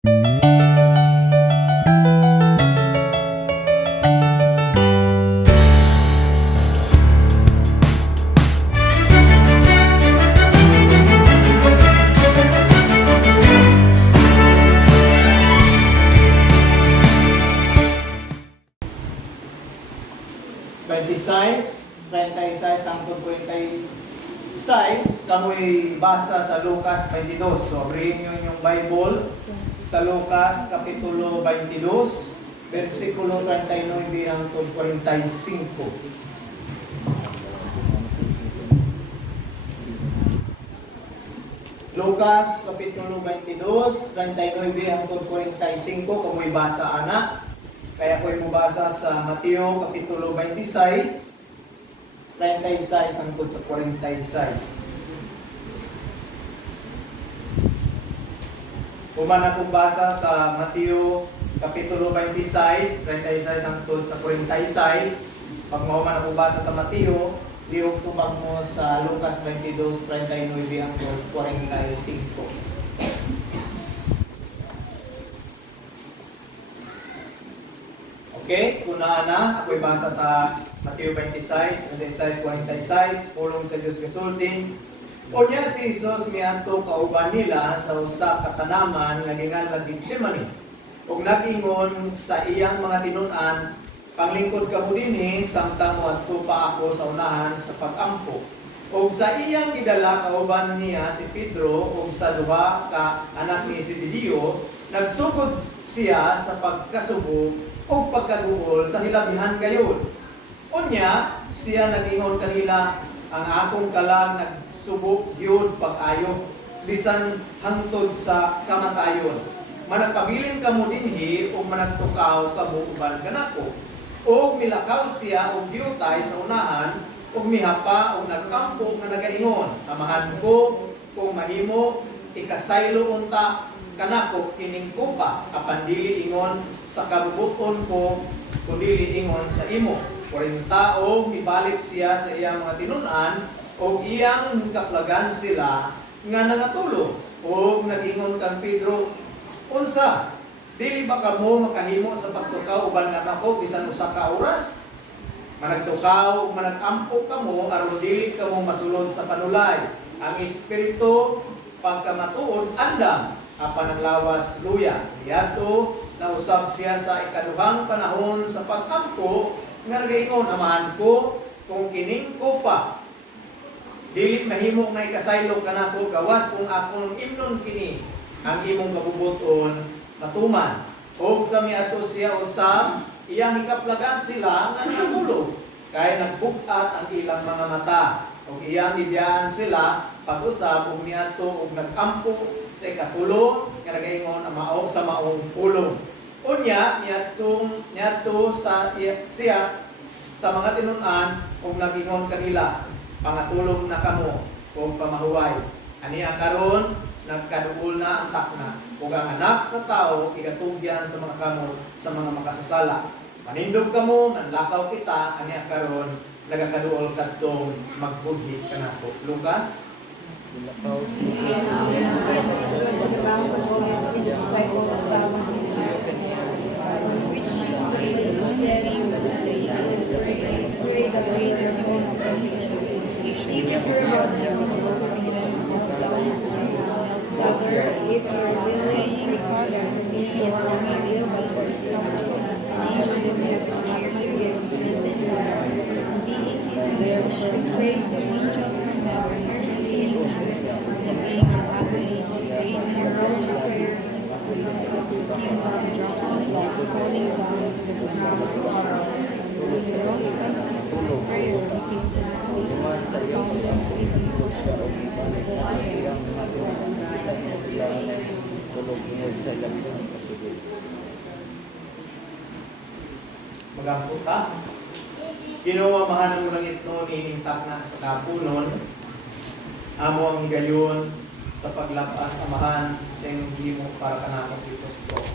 26, 36 hangtod 36, kamoy basa sa Lucas 22. So, abrihin nyo yung Bible sa Lucas Kapitulo 22, versikulo 39 hangtod 45. Lucas Kapitulo 22, 39 hangtod 45, kamoy basa anak. Kaya ko'y mubasa sa Mateo Kapitulo 26, 36 hangtod sa 46. Kuman akong basa sa Mateo Kapitulo 26, 36 hangtod sa 46. Pag mauman akong basa sa Mateo, lihog tubag mo sa Lucas 22, 39 hangtod 45. Okay, kunaan na, ako'y basa sa Mateo 26, 36, 46, pulong sa Diyos kasulti. O niya si Jesus miadto kauban nila sa usa ka tanaman nga gingan Getsemani. Ug nagingon sa iyang mga tinun-an, panglingkod ka mo dinhi samtang moadto pa ako sa unahan sa pag-ampo. Ug sa iyang gidala kauban niya si Pedro ug sa duha ka anak ni Zebedeo, nagsugod siya sa pagkasubo o pagkaguol sa hilabihan gayon. Unya, siya nag-ingon kanila, ang akong kalag nagsubok yun pag-ayo, bisan hangtod sa kamatayon. Managpabilin ka mo dinhi o managtukaw ka mo uban kanako. O milakaw siya o giyutay sa unahan, o mihapa o nagkampo nga nagaingon, amahan ko kung mahimo, ikasaylo unta kanako kining kupa, kapandili ingon sa kabubuton ko, kundili ingon sa imo. 40 o ibalik siya sa iyang mga tinun-an, o iyang kaplagan sila nga nangatulog. O nagingon kang Pedro, unsa, dili ba kamo makahimo sa pagtukaw uban nga nako bisan usa ka oras? Managtukaw, managampo kamo aron dili kamo masulod sa panulay. Ang espiritu pagkamatuod andam, apan ang lawas luya. Diadto nausab siya sa ikaduhang panahon sa pag-ampo nga nagaingon, amahan ko kung kining kupa dili mahimo nga ikasaylo kanako, gawas kung akong imnon kini ang imong kabubuton matuman. Og sa miadto siya usab iyang ikaplagan sila nga nagulog kay nagbukat ang ilang mga mata. Og iyang bibiyaan sila pag-usab og miadto og nagampo sa ikatulo nga nagaingon ang mao sa maong pulong. Unya niadto sa siya sa mga tinun-an ug nagingon kanila, pangatulong na kamo ug pamahuway. Aniya karon nagkaduol na ang takna ug ang anak sa tawo igatugyan sa mga kamot sa mga makasasala. Manindog kamo nanlakaw kita, aniya karon nagakaduol kadtong magbudhi kanako. Lucas magampo ta. Ginawa mahan ng langit noon iningtak na sa kapunon. Amo ang higayon sa paglapas amahan sa inyong himo para kanakong dito sa Diyos.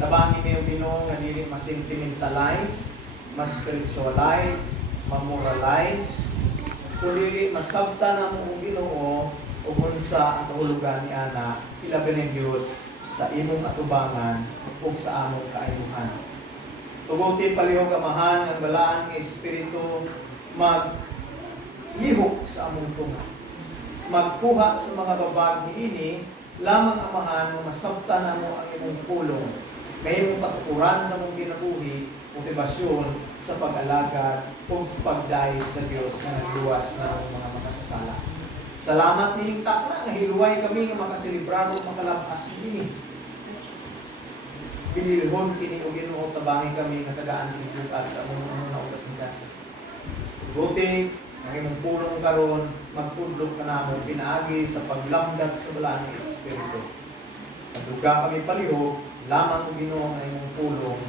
Tabangin niyo Ginoo nga dili mas sentimentalize, mas spiritualize, mamoralize, kundi masabta na mo ang Ginoo o unsa ang kahulugan ni ana ilabi ng Dios sa imong atubangan ug sa among kaayuhan. Tuguti palihog Amahan ang balaan nga Espiritu maglihok sa among tunga. Magkuha sa mga babag niini lamang Amahan nga masabtan namo ang imong pulong. Kay imong patukuran sa among kinabuhi, motibasyon sa pag-alaga ug pagdayeg sa Dios nga nagluwas na ang mga makasasala. Salamat nining takna nga hiluway kami nga makaselebrado makalabas niini. Pinilhon kini og Ginoo tabangin kami nga tagaan kini bukat sa among nautas ni Dasa. Buti ang imong pulong karon magpudlok kanamo pinaagi sa paglamdag sa balaan ng Espiritu. Pagduga kami palihog lamang og Ginoo ang imong pulong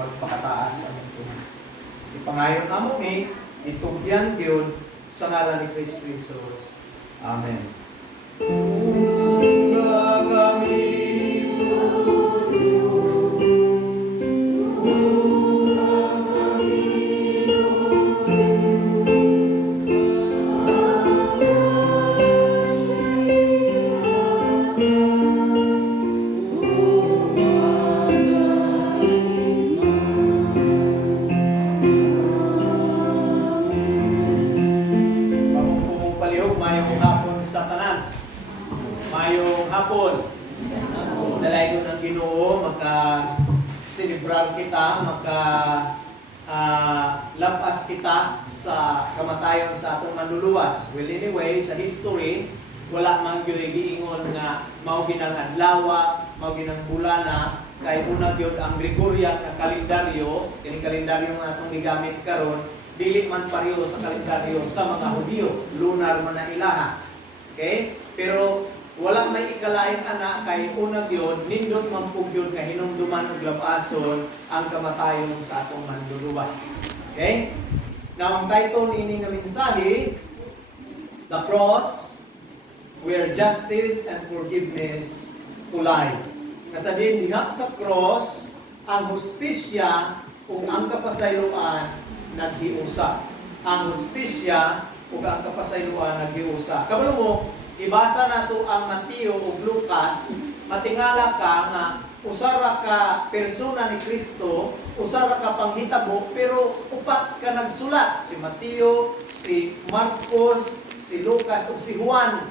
magpakataas sa among tunga. Ipangayon namo ni itugyan gyud sa ngalan ni Kristo Jesus. Amen. Dalay ko ng Ginoo, maka-celebrar kita, lapas kita sa kamatayon sa atong manluluwas. Well, anyway, sa history, wala man gyud giingon nga mao ginang adlaw, mao ginang bulana, kay una gyud ang Gregorian nga kalendaryo, kini kalendaryo nga atong gigamit karon, dili man pareho sa kalendaryo sa mga Hudyo, lunar man na ilaha. Okay? Pero wala may ikalain ana kay una gyud nindot man pug gyud nga hinumduman og labason ang kamatayon sa atong manluluwas. Okay? Now ang title niini nga mensahe, The Cross where justice and forgiveness collide. Nasabihin diha sa cross ang hustisya ug ang kapasayloan naghiusa. Ang hustisya ug ang kapasayloan naghiusa. Kabalo mo, ibasa nato ang Mateo ug Lucas, matingala ka nga usara ka persona ni Kristo, usara ka panghitabo, pero upat ka nagsulat, si Mateo, si Marcos, si Lucas ug si Juan.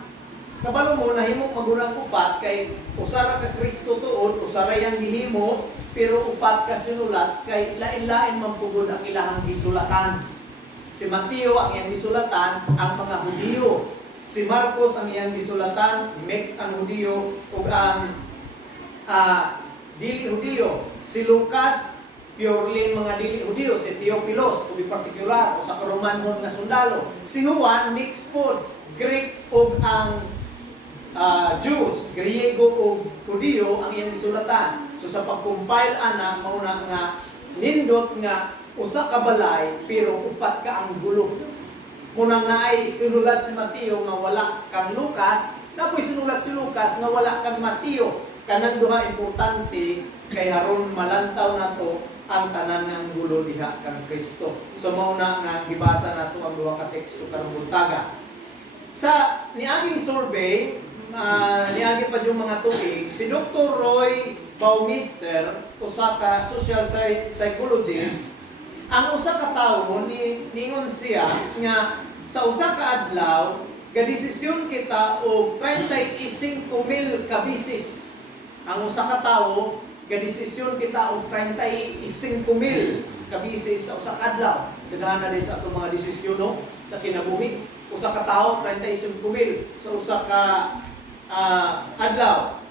Kabalo mo nahimong magulang upat kay usara ka Kristo tuod, usara yang gihimo, pero upat ka sinulat kay lain-lain man pugod ang ilahang gisulatan. Si Mateo ang iyang gisulatan ang mga Hudyo. Si Marcos ang iyang gisulatan, mix ang Hudyo ug ang dili Hudyo. Si Lucas, purely mga dili Hudyo. Si Theophilus, to be particular, o sa Romanhon nga sundalo. Si Juan, mix food, Greek ug ang Jews, Griego ug Hudyo ang iyang gisulatan. So sa pag-compile ana, mauna nga nindot nga usa ka balay pero upat ka ang gulo. Munang naay sinulat si Mateo nga wala kang Lucas, napoy sinulat si Lucas nga wala kang Mateo. Kanang duha importante kay haron malantaw nato ang tanan ng gulo diha kang Kristo. So mauna nga gibasa nato ang duha ka teksto karong buntaga. Sa niaging survey, niagi pa yung mga tuig, si Dr. Roy Baumeister, usa ka social psychologist, ang usa ka tawo ningon siya nga sa usa ka adlaw gadesisyon kita og 35,000 ka bisis. Ang usa ka tawo gadesisyon kita og 35,000 ka bisis sa usa ka adlaw. Daghan na sa atong mga desisyon no sa kinabuhi. Usa ka tawo 35,000 sa usa ka adlaw.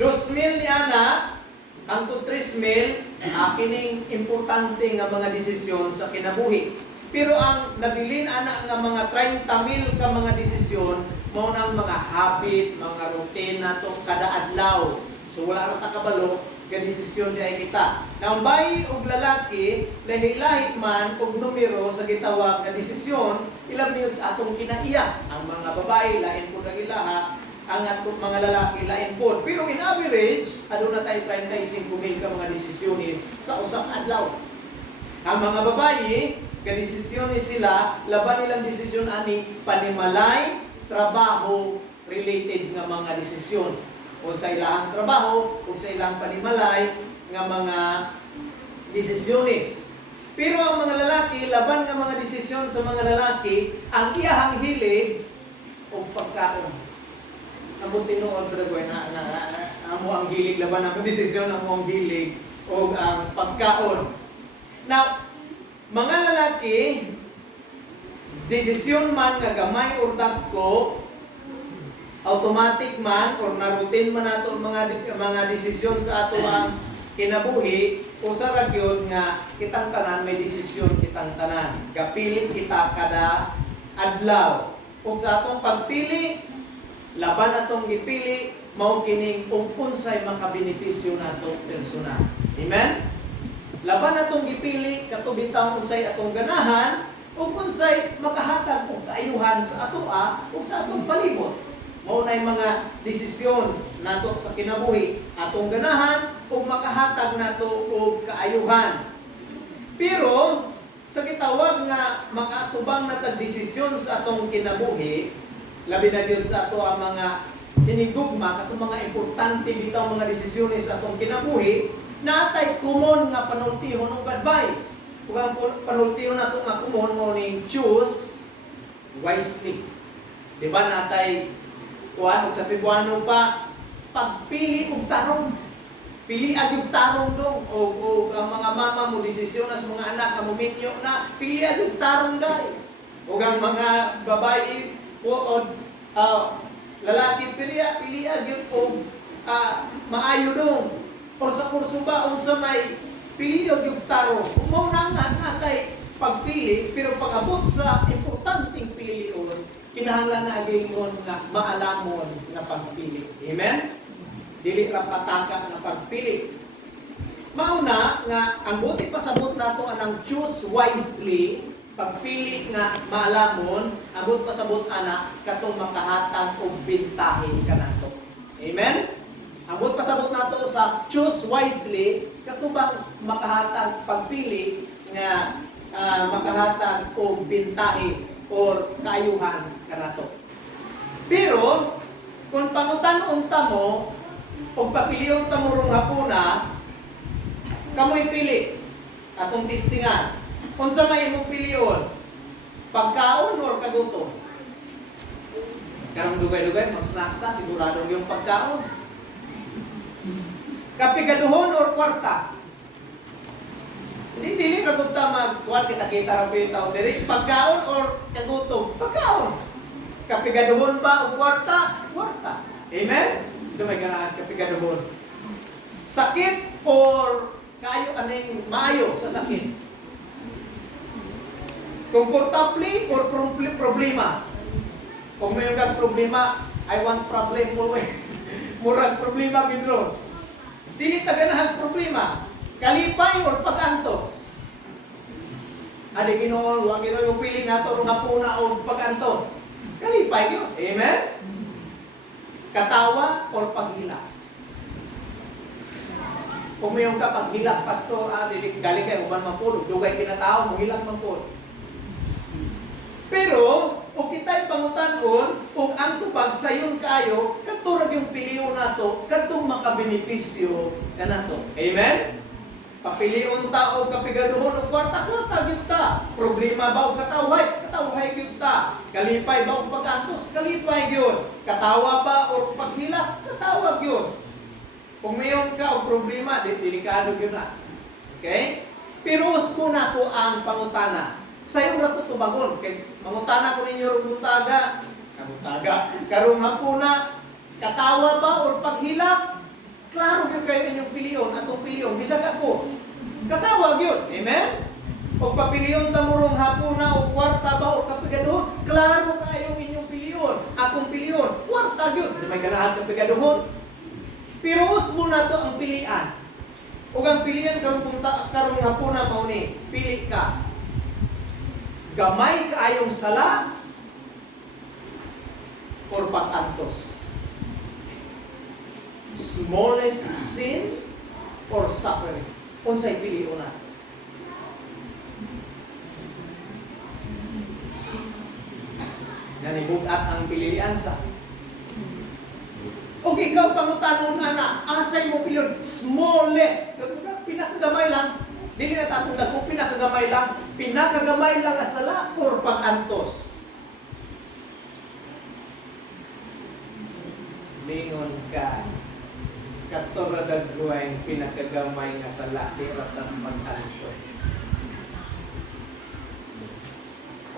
2,000 ni ana hangtod 3,000 kining importante nga mga desisyon sa kinabuhi. Pero ang nabilin ana nga mga 30,000 ka mga desisyon mao nang mga habit, mga rutina to kada adlaw. So wala ra ta kabalo nga desisyon di ay kita. Nang bayi og lalaki lahi-lahi man og numero sa gitawag nga desisyon ilabniod sa atong kinaiya. Ang mga babae lain pud ang ilaha, ang atong mga lalaki lain pod. Pero in average, aduna tay 35,000 ka mga desisyones sa usang adlaw. Ang mga babae, ka desisyones sila, laban nilang desisyon ani panimalay, trabaho related nga mga desisyon. o sa ilang trabaho o sa ilang panimalay nga mga desisyones. Pero ang mga lalaki, laban nga mga desisyon sa mga lalaki, ang iyahang hilig o pagkaon. Ang tinuod na amo ang hilig laban ang desisyon, amo ang hilig o ang pagkaon. Now, mga lalaki, desisyon man nga gamay or dagko, automatic man or narutin man nato mga desisyon sa ato ang kinabuhi, usa ra gyud nga kitang tanan may desisyon kitang tanan. Kapili kita kada adlaw. Ug sa atong pagpili, laban atong gipili, mao kining unsay makabenepisyo nato personal. Amen? Laban atong gipili katubitaw unsay atong ganahan ug unsay makahatag og kaayuhan sa atoa ug sa atong palibot. Mao nay mga desisyon nato sa kinabuhi, atong ganahan ug makahatag nato og kaayuhan. Pero sa gitawag nga makaatubang natag desisyon sa atong kinabuhi, labi na gyud sa ato ang mga hinigugma katong mga importante bitaw mga desisyon sa atong kinabuhi, natay kumon nga panultihon og advice. Ug ang panultihon nato nga kumon mo ning choose wisely. Di ba natay kuan sa Cebuano pa, pagpili og tarong. Pili agyud tarong dong o ang mga mama mo desisyon sa mga anak amo minyo na pili agyud tarong dai. O ang mga babae o lalaki pili agyud og maayo dong. Or sa kurso ba unsa may pili agyud tarong. Mao na nga natay pagpili pero pag-abot sa importanteng pilion, kinahanglan na agingon nga maalamon na pagpili. Amen? Dili ra pataka na pagpili. Mauna nga ang buti pasabot nato anang choose wisely, pagpili nga maalamon, abot pasabot ana katong makahatag og bintahin kanato. Amen? Abot pasabot nato sa choose wisely katubang makahatag pagpili nga makahatag og bintahin or kaayuhan kanato. Pero kung pangutan-on ta mo o papiliyon ta mo rong hapuna, kamoy pili atong testingan. Unsa may imong piliyon? Pagkaon or kagutom? Karong dugay-dugay mag-snacks ta sigurado yung pagkaon. Kapigaduhon or kwarta? Dili ra gud ta magkuan kita ra bitaw diri pagkaon or kagutom? Pagkaon. Kapigaduhon ba o kwarta? Kwarta. Amen? So may ganaas kapigaduhon. Sakit or kayo aning maayo sa sakit? Komportable or problema? Kung may kang problema, I want problem always. Murag problema gidron. Dili ta ganahan problema. Kalipay or pag-antos? Adi Ginoo, wa Ginoo yung pili nato rong hapuna o pag-antos. Kalipay yun. Amen? Katawa or paghilak? Kung mayroon ka paghilak, pastor, dili galing kay uban man po, dugay kinatao, mohilak man po. Pero, o kita'y pangutan-on, o ang tupag sayon kayo, katurag yung piliyo nato, katong makabenepisyo ka nato. Amen? Papilion ta o kapigaduhon o kwarta-kwarta gyud ta. Problema ba o katawhay gyud ta. Kalipay ba o pag-antos, kalipay gyud. Katawa ba o paghilak, katawa gyud. Kung mayon ka o problema, delikado gyud na. Okay? Pero uspo na ko ang pangutana. Sayon ra to tubagon kay mangutana ko ninyo rong buntaga. Karong hapuna, katawa ba o paghilak? Klaro gyud kayo inyong piliyon, atong piliyon, bisag ako. Katawag yun. Amen? O papiliyon ta mo rong hapuna o kwarta ba o kapigaduhon, klaro kayo inyong piliyon, akong piliyon, kwarta yun. May ganahan kapigaduhon. Pero usbo na to ang pilian. O ang pilihan karong hapuna mao ni, pili ka. Gamay kaayong sala or pag-antos. Smallest sin or suffering. Unsay pilion na? Nanibugat ang pilian sa O ikaw pangutanon ana, asay mo pilyon, smallest. Pinakagamay lang, dili na tatong dako, pinakagamay lang nga sala or pag-antos. Lingon ka, katoradagway pinakagamay nga sala, di ratas pag-antos.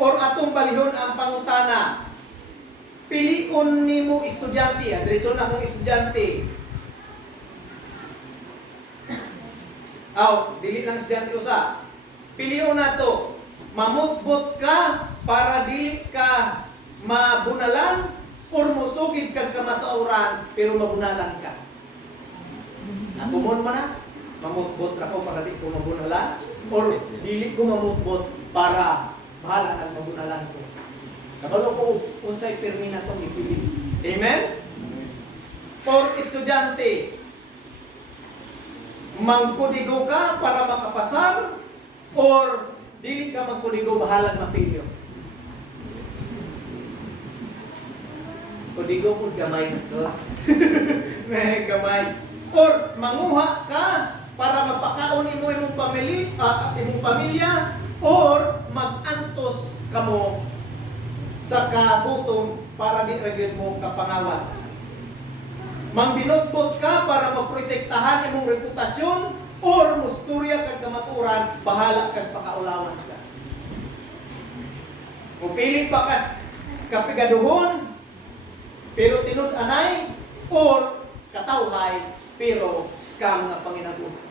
Or atong balihon ang pangutana, pilion nimo estudyante, adreson akong estudyante. Dili lang estudyante usa. Pilion nato, mamutbot ka para dili ka mabunalan or musugid kag kamatauran pero mabunalan ka. Natumon mo na, mamutbot ra ko para dili ko mabunalan or dili ko mamutbot para bahala nang mabunalan ko. Kabalo ko unsay pirmi na itong ipili. Amen? Or estudyante, mangkudigo ka para makapasar or dili ka magkudigo bahalag mapilyo. Kudigo po gamay gusto. May gamay. Or manguha ka para mapakaon imo imong pamilya or mag-antos kamo sa kabutong para di ragid mo kapangawan. Mangbinotbot ka para maprotektahan imong reputasyon or musturya kag kamaturan, bahala kag pakaulawan ka. Kung pili pa kas kapigaduhon pero tinud-anay or katawhay pero scam nga panginabuhi.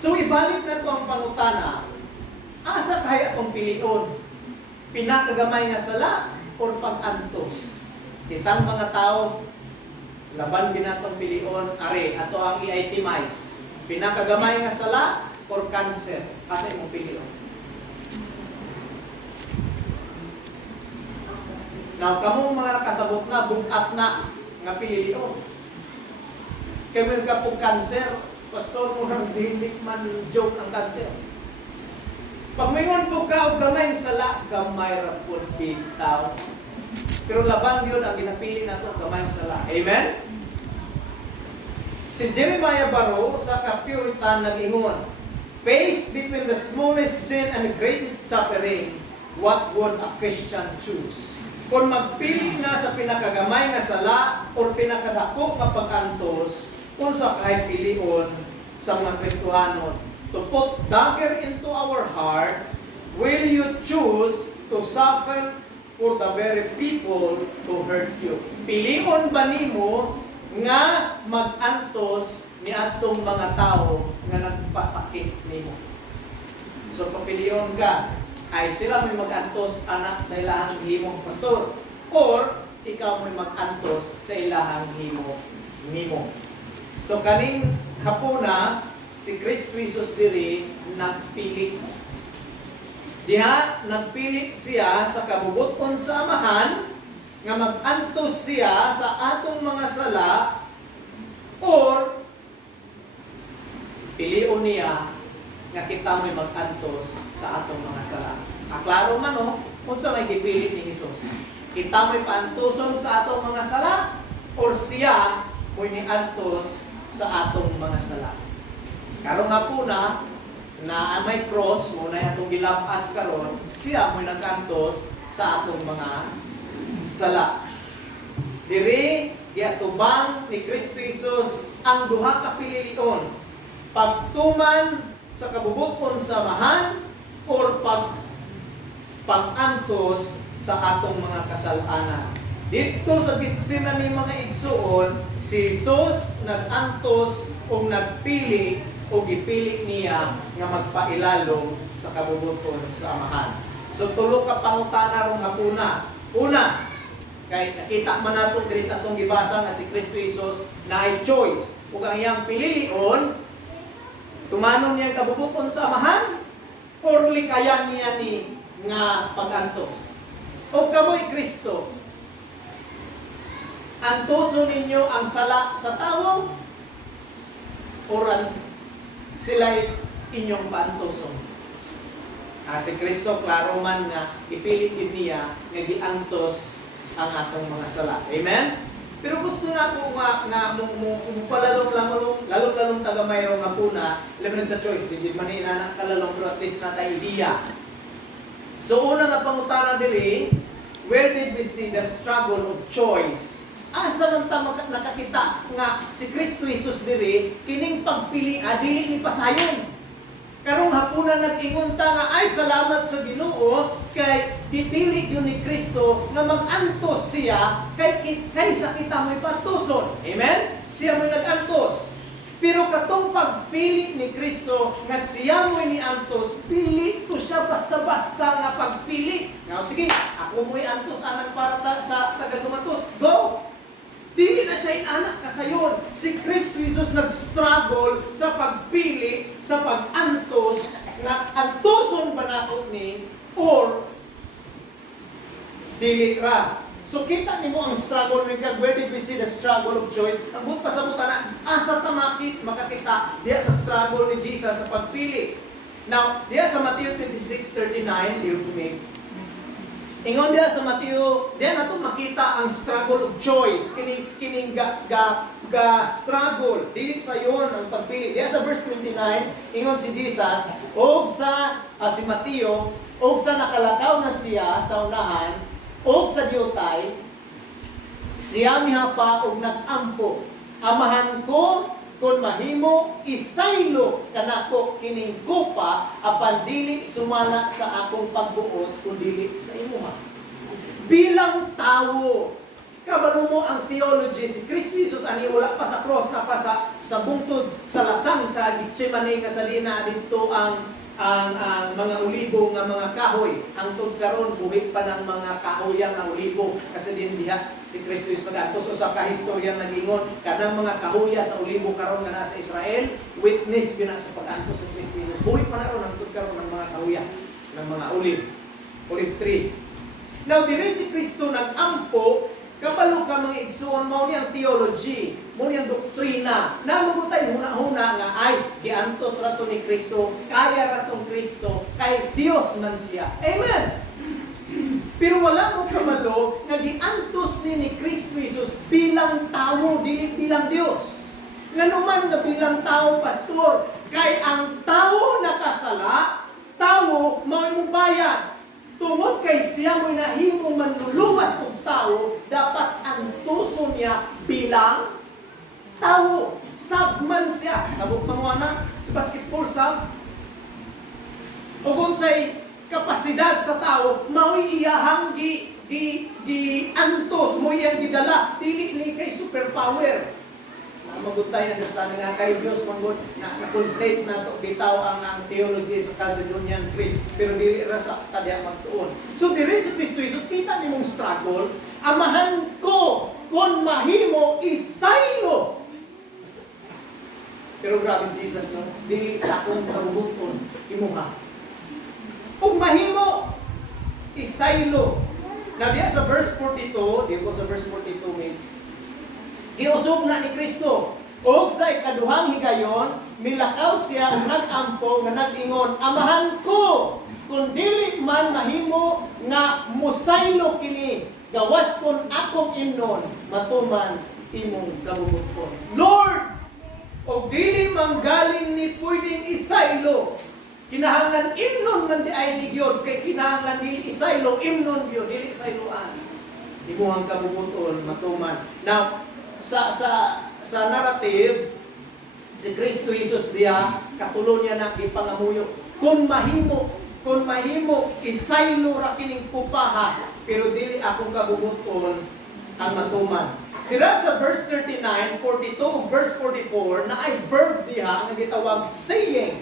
So ibalik na to ang pangutana, asa kaya akong pilion? Pinakagamay nga sala or pag-antos? Kitang mga tao, laban binatong pilion, are, ato ang i-itemize. Pinakagamay nga sala or cancer? Asa imong pilion? Now, kamong mga nakasabot na, bugat na nga pilion. Kaya ka po cancer, pastor mo nang hindi man joke ang cancer. Pag mayroon po ka o gamay sala, gamay ra po bitaw. Pero laban yun ang ginapili nato gamay sala. Amen? Si Jeremiah Baro sa Kapuritan nag-ingon, "Face between the smallest sin and the greatest suffering, what would a Christian choose?" Kung magpili na sa pinakagamay nga sala o pinakadako nga pag-antos, kung sa kahit pilion sa mga Kristohanon, to put dagger into our heart, will you choose to suffer for the very people who hurt you? Pilion ba nimo nga mag-antos ni atong mga tao nga nagpasakit nimo? So papilion ka, ay sila may mag-antos anak sa ilahang himong pastor, or ikaw may mag-antos sa ilahang himo nimo. So kaning hapuna, si Kristo Jesus diri nagpili. Diha nagpili siya sa kabubuton sa Amahan nga mag-antos siya sa atong mga sala or pilion niya nga kita may mag-antos sa atong mga sala. Klaro man unsa may gipili ni Jesus? Kita may paantuson sa atong mga sala or siya mo'y niantos sa atong mga sala. Karon nga po na may cross mo na atong gilapas karon, siya mo'y nag-antos sa atong mga sala. Diri giatubang ni Kristo Jesus ang duha ka pililion, pagtuman sa kabubuton sa Amahan or pag-antos sa atong mga kasalanan. Dito sa gitsina ni mga igsuon, si Jesus nag-antos o nagpili o gipili niya nga magpailalom sa kabubuton sa Amahan. So tulo ka pangutana rong hapuna. Una, kay nakita man nato diri sa atong gibasa nga si Kristo Jesus na ay choice ug ang iyang pililion tumanon niya kabubuton sa Amahan or likayan niya ni nga pag-antos. O kamoy Kristo, antuso ninyo ang sala sa tawo or sila inyong paantuson? Si Kristo, klaro man nga ipilit din niya nga giantos ang atong mga sala. Amen? Pero gusto na ko nga lalong taga-mayroong nga po na, laban sa choice, hindi man na kalalong, pero at least na tayo idea. So una nga pangutana diri, where did we see the struggle of choice? Asa man ta nakakita nga si Kristo Jesus diri kining pagpili dili ni pasayon. Karong hapunan nag-ingon ta nga ay salamat sa Ginoo kay dipili gyud ni Kristo nga mag-antos siya kaysa kita may patuson. Amen? Siya may nag-antos. Pero katong pagpili ni Kristo nga siya mo ni antos, pili ko siya basta-basta nga pagpili. Nga sige, ako mo'y antos anak para sa taga-gumatos. Go! Dili na siya anak kasayon. Si Kristo Jesus nag-struggle sa pagpili, sa pag-antos, na antoson ba nato ni or dili ra. So kita nimo ang struggle ni God. Where did we see the struggle of choice? Ang buot pasabutan na asa ta makakita diya sa struggle ni Jesus sa pagpili. Now, diya sa Matthew 26:39, diyo kumi. Ingon diya sa Matthew, diya nato makita ang struggle of choice. Kining struggle dili sa yon ang pagpili. Diya sa verse 29, ingon si Jesus, og sa si Matthew, og sa nakalakaw na siya sa unahan, og sa diutay, siya mihapa og nag-ampo. Amahan ko kung mahimo isaylo kanako kining kupa apan dili sumala sa akong pagbuot kun dili sa imuha. Bilang tawo, kabalo mo ang theology si Kristo Jesus ani wala pa sa cross na pa sa bungtod sa lasang sa Gitsemane nga sa dina didto ang mga ulibo nga mga kahoy hangtod karon buhi pa ng mga kahoyang nga ulibo kasi din diha si Kristo is nag-antos usa ka historyang nagingon kanang mga kahoya sa ulibo karon nga naa sa Israel witness gina sa pag-antos ni Kristo buhi pa na ron hangtod karon ng mga kahoya ng mga olive tree. Now dire si Kristo nag-ampo kabalo ka mga igsoon mo niyang theology, mo niyang doktrina, na magutay huna-huna nga ay giantos rato ni Kristo, kaya ratong Kristo, kay Dios man siya. Amen! Pero wala mo kabalo nga giantos ni Kristo Jesus bilang tao, dili bilang Dios. Nganuman na bilang tao, pastor, kay ang tao nakasala, tao mao bayad. Tungod kay siya mo'y nahimong manluluwas og tao, dapat antuson niya bilang tao. Sabman siya. Sabot pa mo na sa basketball sab. O kung sa'y kapasidad sa tao, mao'y iyahang di antos, mo iyang gidala. Dili ni kay superpower. Magutay understanding nga kay Dios manggod na-complete na to bitaw ang theology sa Chalcedonian Creed pero dili ra sa tadya magtuon. So diri si Kristo Jesus kita nimong struggle, amahan ko kon mahimo isaylo. Pero grabe si Jesus no, dili akong karubuton imuha. Kung mahimo isaylo. Na diya sa verse 42, diya ko sa verse 42 may giusog na ni Kristo. Og sa ikaduhang higayon, milakaw siya og nag-ampo nga nag-ingon, amahan ko, kung dili man mahimo nga musaylo kini, gawas kon akong imnon, matuman imong kabubuton. Lord, og dili man galing ni pwedeng isaylo, kinahanglan imnon man di ay ni Gyud, kay kinahanglan dili isaylo, imnon gyud, dili isayloan. Imong kabubuton, matuman. Now, sa narrative, si Kristo Jesus diya, katulo niya na gipangamuyo. Kung mahimo, isaylo ra kining kupaha, pero dili akong kabubuton ang matuman. Dira sa verse 39, 42, verse 44, na ay verb diha, ang gitawag saying.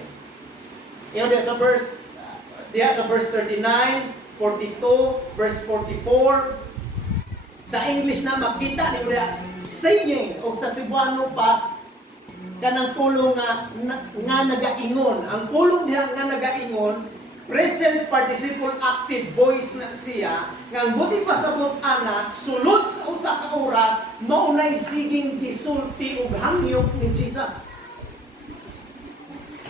Iyon diya sa verse 39, 42, verse 44, sa English na makita ni Maria saying o sa Cebuano pa kanang pulong nga nagaingon. Ang pulong diha nga nagaingon present participle active voice na siya nga buti pasabot ana sulod sa usa ka oras maunay siging gisulti og hangyop ni Jesus.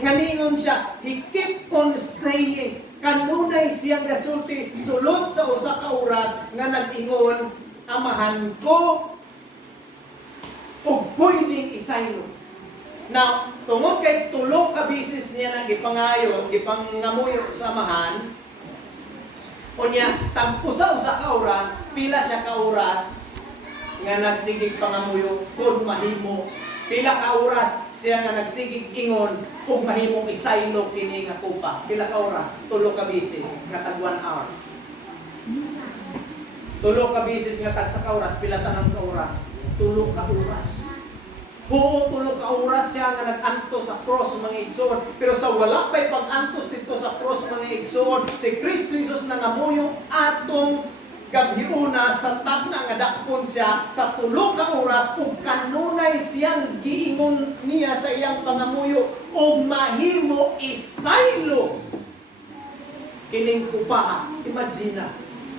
Nga ningon siya, he kept on saying kanunay siyang nasulti sulod sa usa ka oras nga nag-ingon, amahan ko pwedeng isaylo. Now, tungod kay tulo ka bisis niya na gipangayo, gipangamuyo sa amahan, unya tagpusa usa ka oras, pila siya ka oras nga nagsigig pangamuyo kun mahimo. Pila ka oras siya nga nagsigig ingon kung mahimong isaylo kini nga kupa. Pila ka oras, tulo ka bisis nga tag 1 hour. Tulo ka bisis nga tag sa ka oras, pila tanang ka oras, tulo ka oras. Oo, tulo ka oras siya nga nag-antos sa cross mga igsoon. Pero sa wala pa'y pag-antos dito sa cross mga igsoon, si Kristo Jesus na namuyo atong gabhiuna sa tagna nga dakpon siya sa tulo ka oras ug kanunay siyang giingon niya sa iyang pangamuyo ug mahimo isaylo kining kupa. Imagine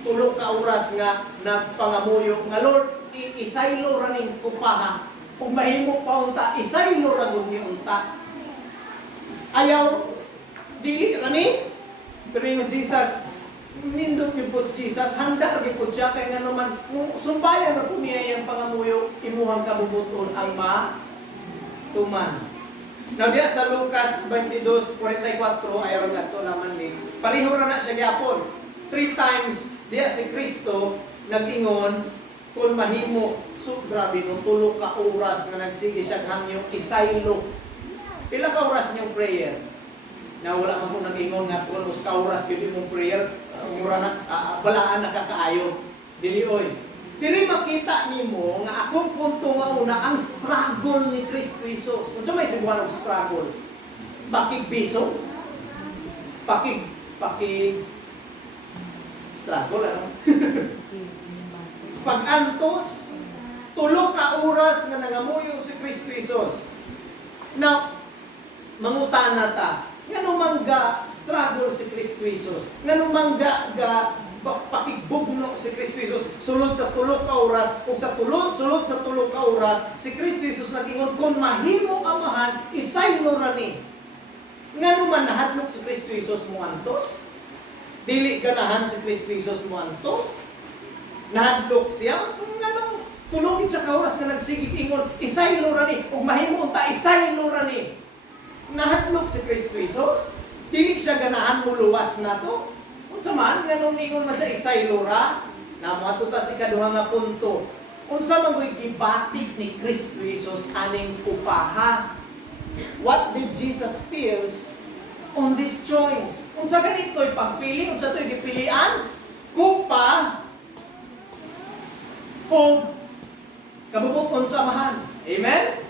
tulo ka oras nga nagpangamuyo nga Lord, isaylo ra ning kupa. Kung mahimo pa unta, isaylo ra gud ni unta. Ayaw dili ra ni. Pero yung Jesus, nindot yung po Jesus, handa rin po siya, kaya nga naman, sumbayan na po niya yung pangamuyo, imuhang kabubuton ang matuman. Now diya sa Lucas 22:44, ayaw nga ito naman ni, pareho na siya gyapon. 3 times, diya si Kristo, nag-ingon, kung mahimo, so grabe no, tulo ka oras na nagsige siya hangyo isaylo. Pila ka oras niyong prayer? Na wala man po nag-ingon nga kung ka oras gyud imong prayer, mura na balaan na kakaayo. Dili oy. Dili makita nimo nga akong punto nga una ang struggle ni Kristo Jesus. Unsa may siguro struggle? Pakigbiso? Pakig struggle ano? Pag-antos, tulo ka oras nga nangamuyo si Kristo Jesus. Now, mangutana ta, ngano mangga struggle si Kristo Jesus? Ngano mangga pakigbugno si Kristo Jesus sulod sa tulo ka oras? Kung sa sulod sa tulo ka oras, si Kristo Jesus nag-ingon, kung mahimo amahan, isaylo ra ni. Ngano man nahadlok si Kristo Jesus mo antos? Dili ganahan si Kristo Jesus mo antos? Nahadlok siya, ano, tulungin siya ka oras nga nagsigig ingon, isaylo ra ni, ug mahimo unta isaylo ra ni. Nahadlok si Kristo Jesus, dili siya ganahan mo luwas na to. Unsa man nganong ingon man sa isaylo ra, na moadto ta sa ikaduha nga punto. Unsa man goy gibatik ni Kristo Jesus aning kupaha? What did Jesus feels on this choice? Unsa ganito'y pagpili, unsa to'y gipilian? Kupa o kabubuton sa amahan. Amen?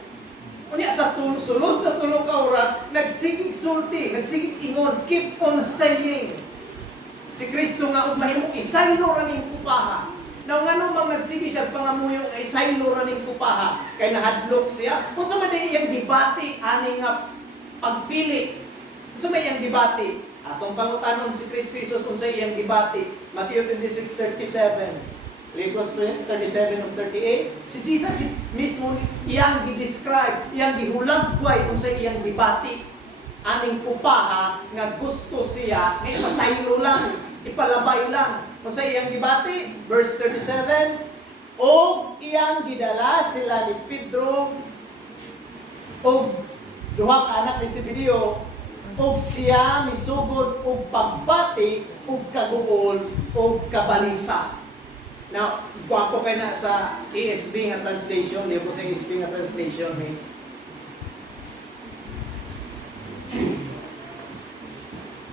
Unya sa sulod sa tulong ka oras, nagsigig sulti, nagsigig ingon, keep on saying. Si Kristo nga ug mahimo isaylo ra ning kupaha. Now ngano mang nagsigi siya pangamuyo isaylo ra ning kupaha kay nahadlok siya. Unsa man iyang debate ani nga pagpili? Unsa man iyang debate? Atong pangutanon si Kristo Jesus unsa iyang debate? Matthew 26:37. Lucas 37:38, si Jesus mismo iyang gi-describe, iyang gihulagway kung sa iyang debate. Aning kupaha nga gusto siya, nga ipasaylo lang, ipalabay lang. Kung sa iyang debate, verse 37, o iyang gidala sila ni Pedro, o duha ka anak ni Zebedeo, o siya misugod o pagbati, o kaguol, o kabalisa. Now, guwapo kayo na sa ESV nga translation, di po sa ESV nga translation eh.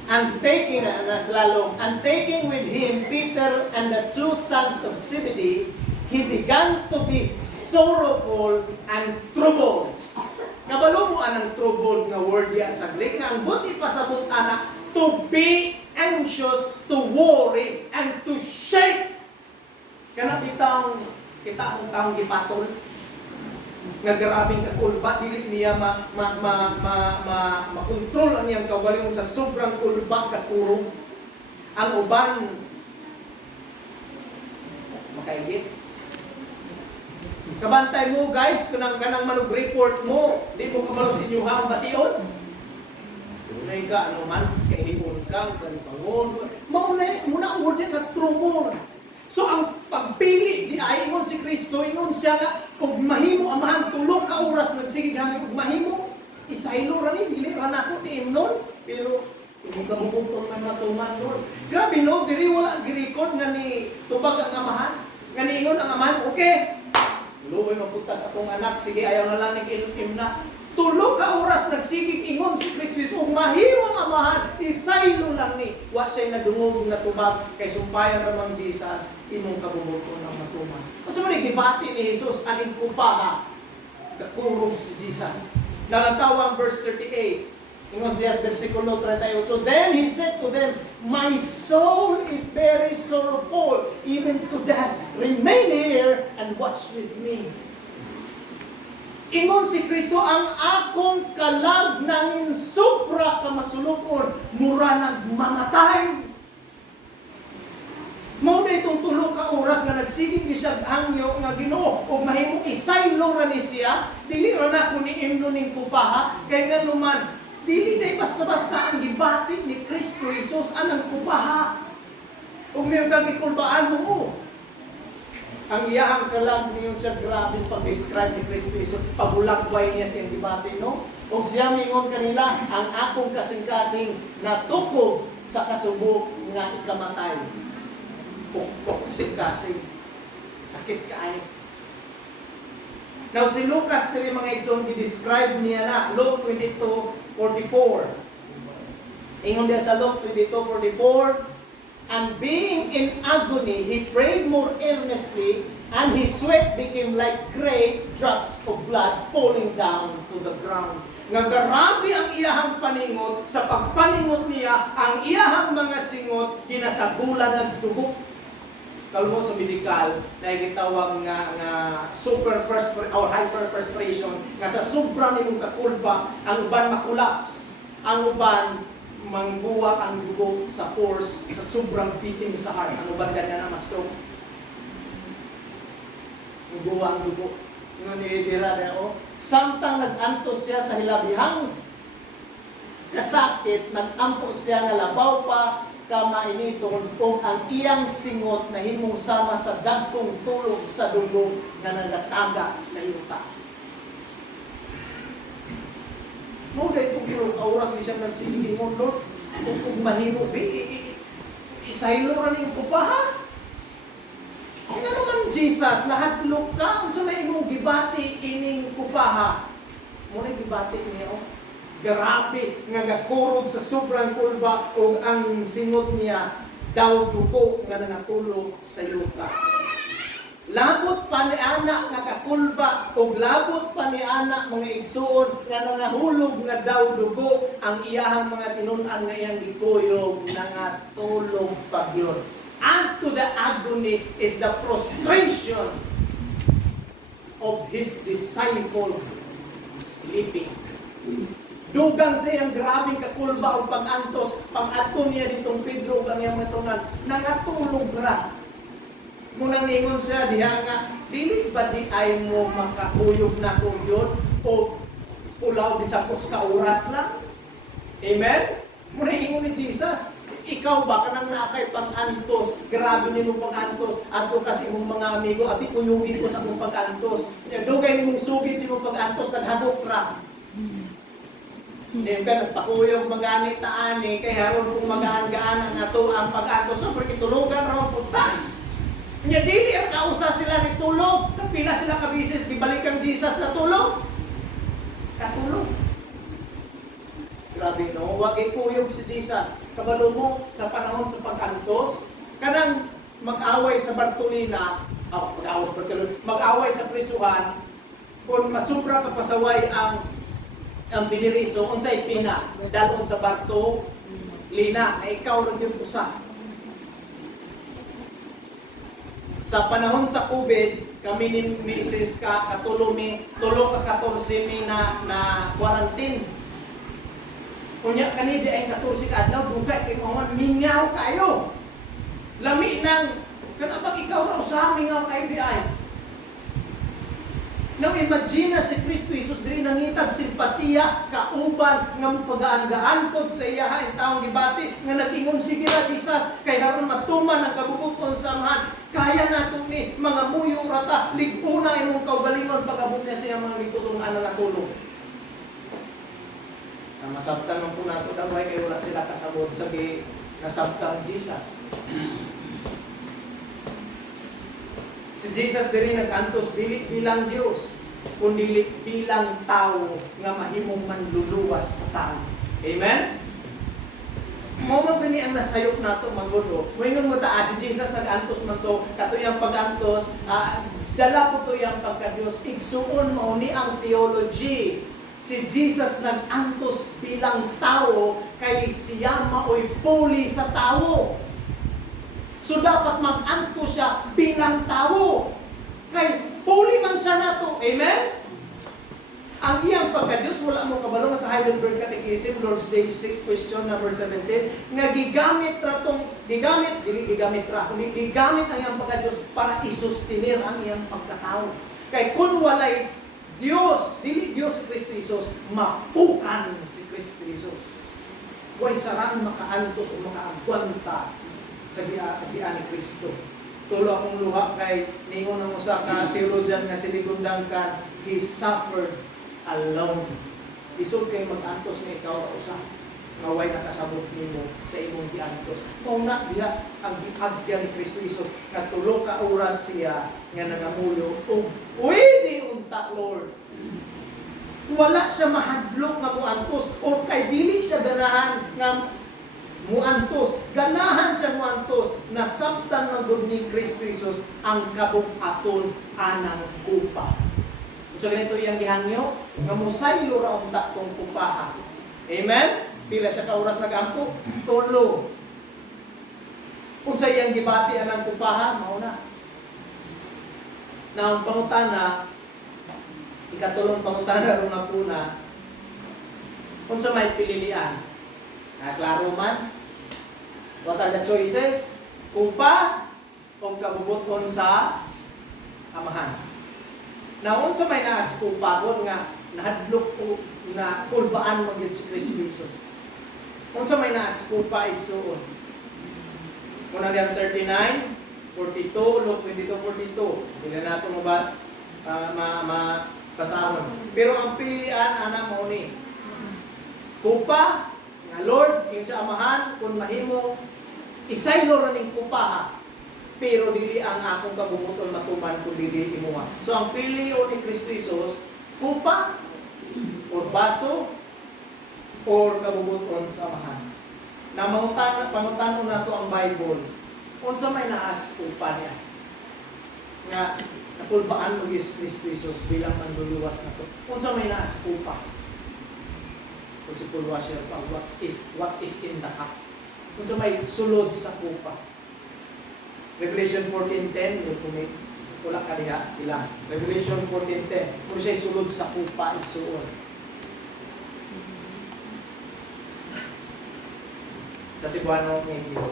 And taking with him Peter and the 2 sons of Zebedee, he began to be sorrowful and troubled. Kabalo mo anang troubled nga word ya sa Greek, nga ang buti pasabot anak, to be anxious, to worry, and to shake. Kana bitang kita ang taong gipatol nga grabing kakulba, dili niya makontrol ang iyang kawaling sa sobrang kulba katurong. Ang uban makaigit. Kabantay mo guys, kanang manug-report mo, di mo kabalo sa inyo hang bation. Tunay ka ano man, kay hipon ka, kanpangon. Maunay muna order na trumor. So ang pagpili di ay ingon si Kristo, ingon siya nga Ug mahimo amahan tulong ka oras nagsigig hangin ug mahimo isaylo ra ni dili ra nako ni imnon pero hindi ka bubutong man matuman Lord. Grabe no, diri wala gi-record nga ni tubag ang amahan. Nga niingon ang amahan, okay. Luoy mapunta sa atong anak, sige ayaw na lang nag-ilm na. Tulo ka oras nagsigig ingon si Kristo ug mahimo ang amahan, isaylo lang ni. Wa siya nadungog nga tubag kay sumpayan ra mang Jesus imong kabubuton ng matuman. Unsa man gibati ni Jesus aning kupaha? Kakurog si Jesus. Nalantaw ang verse 38. Ingon dias versikulo 38. So then he said to them, my soul is very sorrowful, even to death. Remain here and watch with me. Ingon si Kristo, ang akong kalag nangin supra kamasulukon, mura nagmamatay. Mao na itong tulo ka oras nga nagsigig siya hangyo nga Ginoo ug mahimo isaylo ra ni siya, dili ra na kun niimno ning kupaha kay nganuman dili na basta-basta ang gibati ni Kristo Jesus anang kupaha. Ug niyo kang ikulbaan mo. Ang iyahang kalang niyo sa grabe pag-describe ni Kristo Jesus, pabulagway niya sa gibati, no? Ug siya mingon kanila, ang akong kasing-kasing natukog sa kasubok nga ikamatay. Pukpok kasing-kasing. Sakit kaayo. Now si Lucas dili mga igsoon gi-describe niya na Luke 22:44. Ingon dia sa Luke 22:44, and being in agony, he prayed more earnestly, and his sweat became like great drops of blood falling down to the ground. Nga grabe ang iyahang paningot, sa pagpaningot niya, ang iyahang mga singot, ginasagulan ng dugo. Kalmo sa medical, na gitawag nga super perspiration or hyperperspiration, nga sa sobra nimong kakulba, ang uban makulaps, ang uban mangguwa ang dugo sa pores sa sobrang beating sa heart. Ang uban ganyan na ma-stroke. Mangguwa ang dugo. Yung nilidira na o. Samtang nag-antos siya sa hilabihang kasakit, nag-ampo siya nga labaw pa kamainiton kung ang iyang singot na himong sama sa dagkong tulog sa dugo na nagataga sa yuta. Mo dahil kung tulog auras di siya nagsilingin mo, Lord, kung mahimo, isaylo ra ning kupaha. Nga naman Jesus, nahadlok ka, kung sa may imong gibati ining kupaha, mo na gibati niya, grabe nga gakurog sa sobrang kulba o ang singot niya daw dugo nga nangatulog sa yuta. Labot pa ni anak nga kakulba o labot pa ni anak mga igsuon nga nangahulog nga daw dugo ang iyahang mga tinun-an nga iyang gikuyog nangatulog pagyon. And to the agony is the prostration of his disciple sleeping. Dugang sa iyang grabing kakulba o pag-antos, pag-ato niya ditong Pedro ang iyang matunan, nangatulog ra. Munang ningon siya, diha nga, dili ba di ay mo makakuyog na kung yun? O ulaw di sa ka oras lang? Amen? Munang ningon ni Jesus, ikaw ba kanang naakay pag-antos, grabe ni mong pag-antos, ato kasi mong mga amigo, abi kuyugin ko sa mong pag-antos. Dugay ni mong sugid sa mong pag-antos, naghagok ra. Hindi ka nagpakuyog maganit na ani, kay haron kung magaan-gaan ang ato ang pag-antos, so porque tulugan raw punta. Nya dili ang kausa sila ni tulog, kapila sila ka bisis gibalik ang Jesus na tulog. Katulog. Grabe no, wag ikuyog si Jesus. Kabalo mo sa panahon sa pag-antos, kanang mag-away sa Bartolina, mag-away sa prisuhan, kung masubra ka pasaway ang piniriso, unsay pina, dalon sa Barto, Lina, na ikaw rin yung usa. Sa panahon sa COVID, kami ni Mrs. tulo ka 14 mi na quarantine. Kunya kanidi ay 14 ka adlaw, dugay kay mga mingaw kayo. Lami nang kanabang ikaw raw sa mingaw kayo di ay. Now imagine si Kristo Jesus diri nangitag simpatiya kauban nga pag-aan-gaan pod sa iya ang taong gibati nga nag-ingon sige ra Jesus kay aron matuman ang kabubuton sa amahan. Kaya nato ni mga muyo rata liguna imong kaugalingon pag-abot niya sa iyang mga ligutong ana nga tulong. Masabtan man po nato dagway kay wala sila kasabot sa nasabtang Jesus. Si Jesus diri nag-antos dili bilang Dios, kundi bilang tao nga mahimong manluluwas sa tao. Amen? Mao man gani ang nasayop nato maggulo. Moingon mo taas si Jesus nag-antos man to, katuyang pag-antos, dala po to yang pagka-Dios. Igsuon mao ni ang theology. Si Jesus nag-antos bilang tao kay siya maoy puli sa tao. So dapat mag-antos siya bilang tao. Kay puli man siya nato. Amen? Ang iyang pagka-Diyos, wala mo kabalo sa Heidelberg Catechism, Lord's Day 6, question number 17, nga gigamit ang iyang pagka-Diyos para isustinir ang iyang pagkatao. Kay kung walay Diyos, dili Diyos si Kristo Jesus, mapukan si Kristo Jesus. Huwag sarang makaantos o makaagwanta sa gian ni Kristo. Tulo akong luha kay ningon ng usa ka theologian nga siligundang kan, he suffered alone. Isod kay mag-antos nga ikaw usa nga way nakasabot nimo sa imong giantos. Mao na diha ang giagya ni Kristo Jesus nga tulo ka oras siya nga nagamulo og di unta Lord. Wala siya mahadlok nga muantos o kay dili siya ganahan nga muantos, ganahan siya muantos, nasabtan ng good ni Kristo Jesus ang kabukaton anang kupa. So ganito iyang gihangyo, nga musaylo ra unta tong kupaha. Amen? Pila siya ka oras nag-ampo? Tulo. Kung sa iyang gibati anang kupaha, mauna. Na ang pangutana, ikatulong pangutana ron nga puna, kung sa may pililian, klaro man. What are the choices? Kupa o kabubuton sa amahan. Na unsa may naas kupagon nga nahadlok ko na kulbaan magyud si Kristo Jesus. Unsa may naas kupa igsuon. Muna diyan 39, 42, Luke 22:42. Dili nato mo ba pasahon. Pero ang pilian ana mao ni kupa nga Lord, yun sa amahan, kung mahimo, isaylo ra ning kupaha, pero dili ang akong kabubuton matuman kung dili imuha. So ang pilion ni Kristo Jesus, kupa, or baso, or kabubuton sa amahan. Na pangutanon nato ang Bible, unsa may naas kupa niya, nga nakulbaan mo Kristo Jesus bilang manluluwas nato. Unsa may naas kupa? Kung si Paul Washer pa, what is in the cup. Kung sa may sulod sa kupa. Revelation 14:10, wala ka diha sila. Revelation 14:10, kung siya'y sulod sa kupa, isuon. Sa Cebuano, medyo.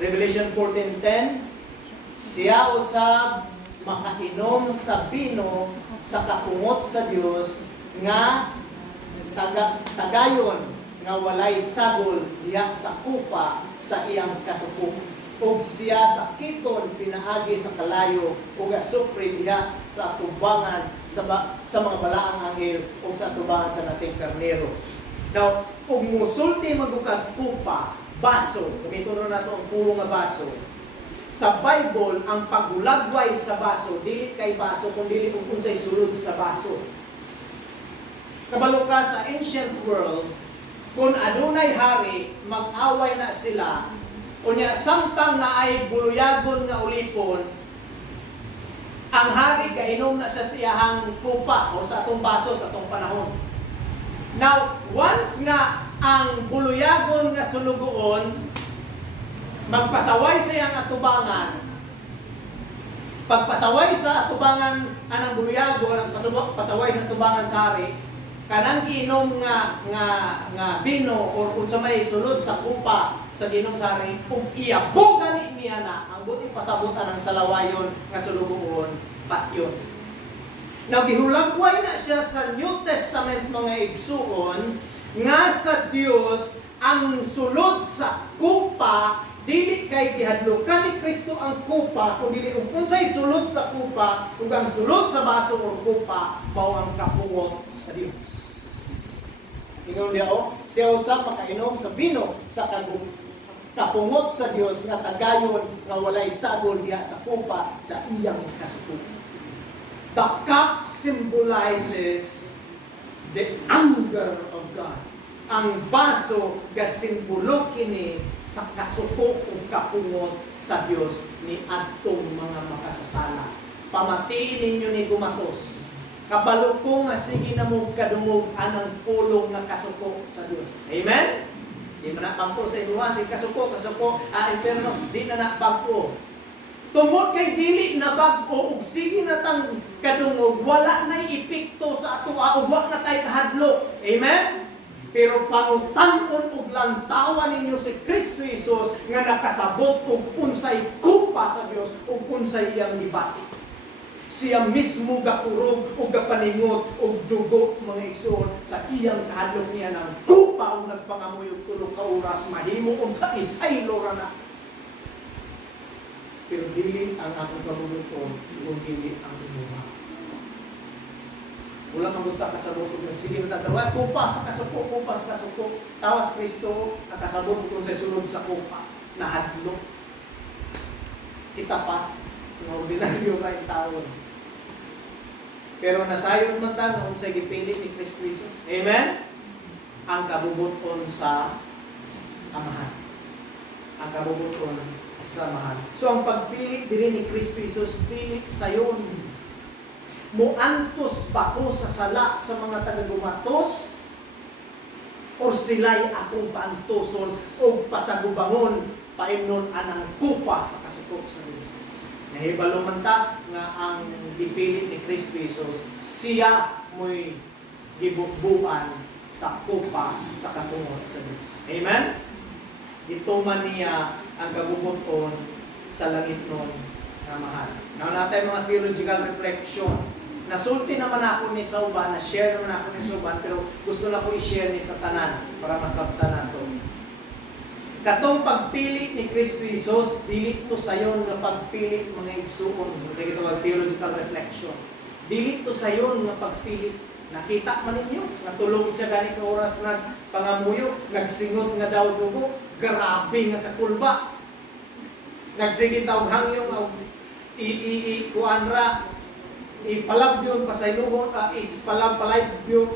Revelation 14:10, siya usab makainom sa bino sa kapungot sa Dios nga tagayon nga walay sagol diha sa kupa sa iyang kasuko. Ug siya sa kiton pinaagi sa kalayo ug asupre diha sa atubangan sa mga balaang anghel ug sa atubangan sa nating karnero. Now, ug musulti magukag kupa, baso, gamiton nato ang puro nga baso. Sa Bible, ang pagulagway sa baso dili kay baso kundi kung unsay sulod sa baso. Kabalo ka sa ancient world, kung adunay hari, mag-away na sila, unya samtang na ay buluyagon nga ulipon, ang hari kainom na sa siyahang kupa o sa atong baso sa atong panahon. Now, once nga ang buluyagon nga sulugoon, magpasaway sa iyang atubangan, pagpasaway sa atubangan anang buluyagon, pasaway sa atubangan sa hari, kanang giinom nga bino or unsa may sulod sa kupa sa giinom sa hari ug iyabog gani niya na ang buti pasabutan ng salawayon nga sulugoon patyon. Nagihulagway na siya sa New Testament mga igsuon nga sa Dios ang sulod sa kupa dili kay gihadlokan ni Kristo ang kupa kung dili unsay sulod sa kupa ug ang sulod sa baso o kupa mao ang kapungot sa Dios. Ingon diha siya usa makainom sa bino sa kapungot sa Dios nga tagayon nga walay sabol diha sa kupa sa iyang kasuko. The cup symbolizes the anger of God. Ang baso ga simbolo kini sa kasuko o kapungot sa Dios ni adtong mga makasasala. Pamatiin ninyo ni gumatos. Kabalo ko nga sige na mo kadungog anang pulong nga kasuko sa Dios. Amen? Di man na bangko sa inyo si kasuko, interno, di na bangko. Tungod kay dili na bag-o ug sige na tang kadungog, wala na epekto sa ato ug wa na tay kahadlok. Amen? Pero pangutan-on ug lantawan ninyo si Kristo Jesus nga nakasabot og unsay kupa sa Dios ug unsay iyang gibati. Siya mismo gakurog ug gapaningot og dugo mga igsoon sa iyang kahadlok niya ng kupa ug nagpangamoy og tulo ka oras mahimo og kaisaylo ra na. Pero dili ang akong kabuluton kung dili ang imuha. Wala magunta kasabot kung sige na tatawa, kupa sa kasuko. Tawas Kristo, nakasabot kung sa sulod sa kupa, nahadlok. Itapat, ng ordinaryo na yung tawon. Pero nasayod man ta kung sa gipili ni Kristo Jesus. Amen? Ang kabubuton sa amahan. Ang kabubuton sa mahal. So ang pagpili diri ni Kristo Jesus, pili sayon. Muantos pa ko sa sala sa mga taga-gumatos or sila'y akong paantoson o pasagubangon paimnon anang kupa sa kasuko sa Diyos. Nahibalo man ta nga ang dipili ni Kristo Jesus, siya mo'y gibukbuan sa kupa sa katungo sa Diyos. Amen? Ito man niya ang kabubuton sa langit nun na mahal. Now natin mga theological reflection. Nasulti naman ako ni Sauban, na-share naman ako ni Sauban, pero gusto na ko i-share ni sa tanan para masabtan nato. Katong pagpili ni Kristo Jesus, dili to sayon nga pagpili mga igsuon. Kasi ito mag theological reflection. Dili to sayon nga pagpili. Nakita man ninyo, natulog siya ganit na oras na pangamuyo, nagsingot nga daw dugo, grabe nga kakulba. Nagsigit daw hangyong kuanra, ipalabyon pasayluhon,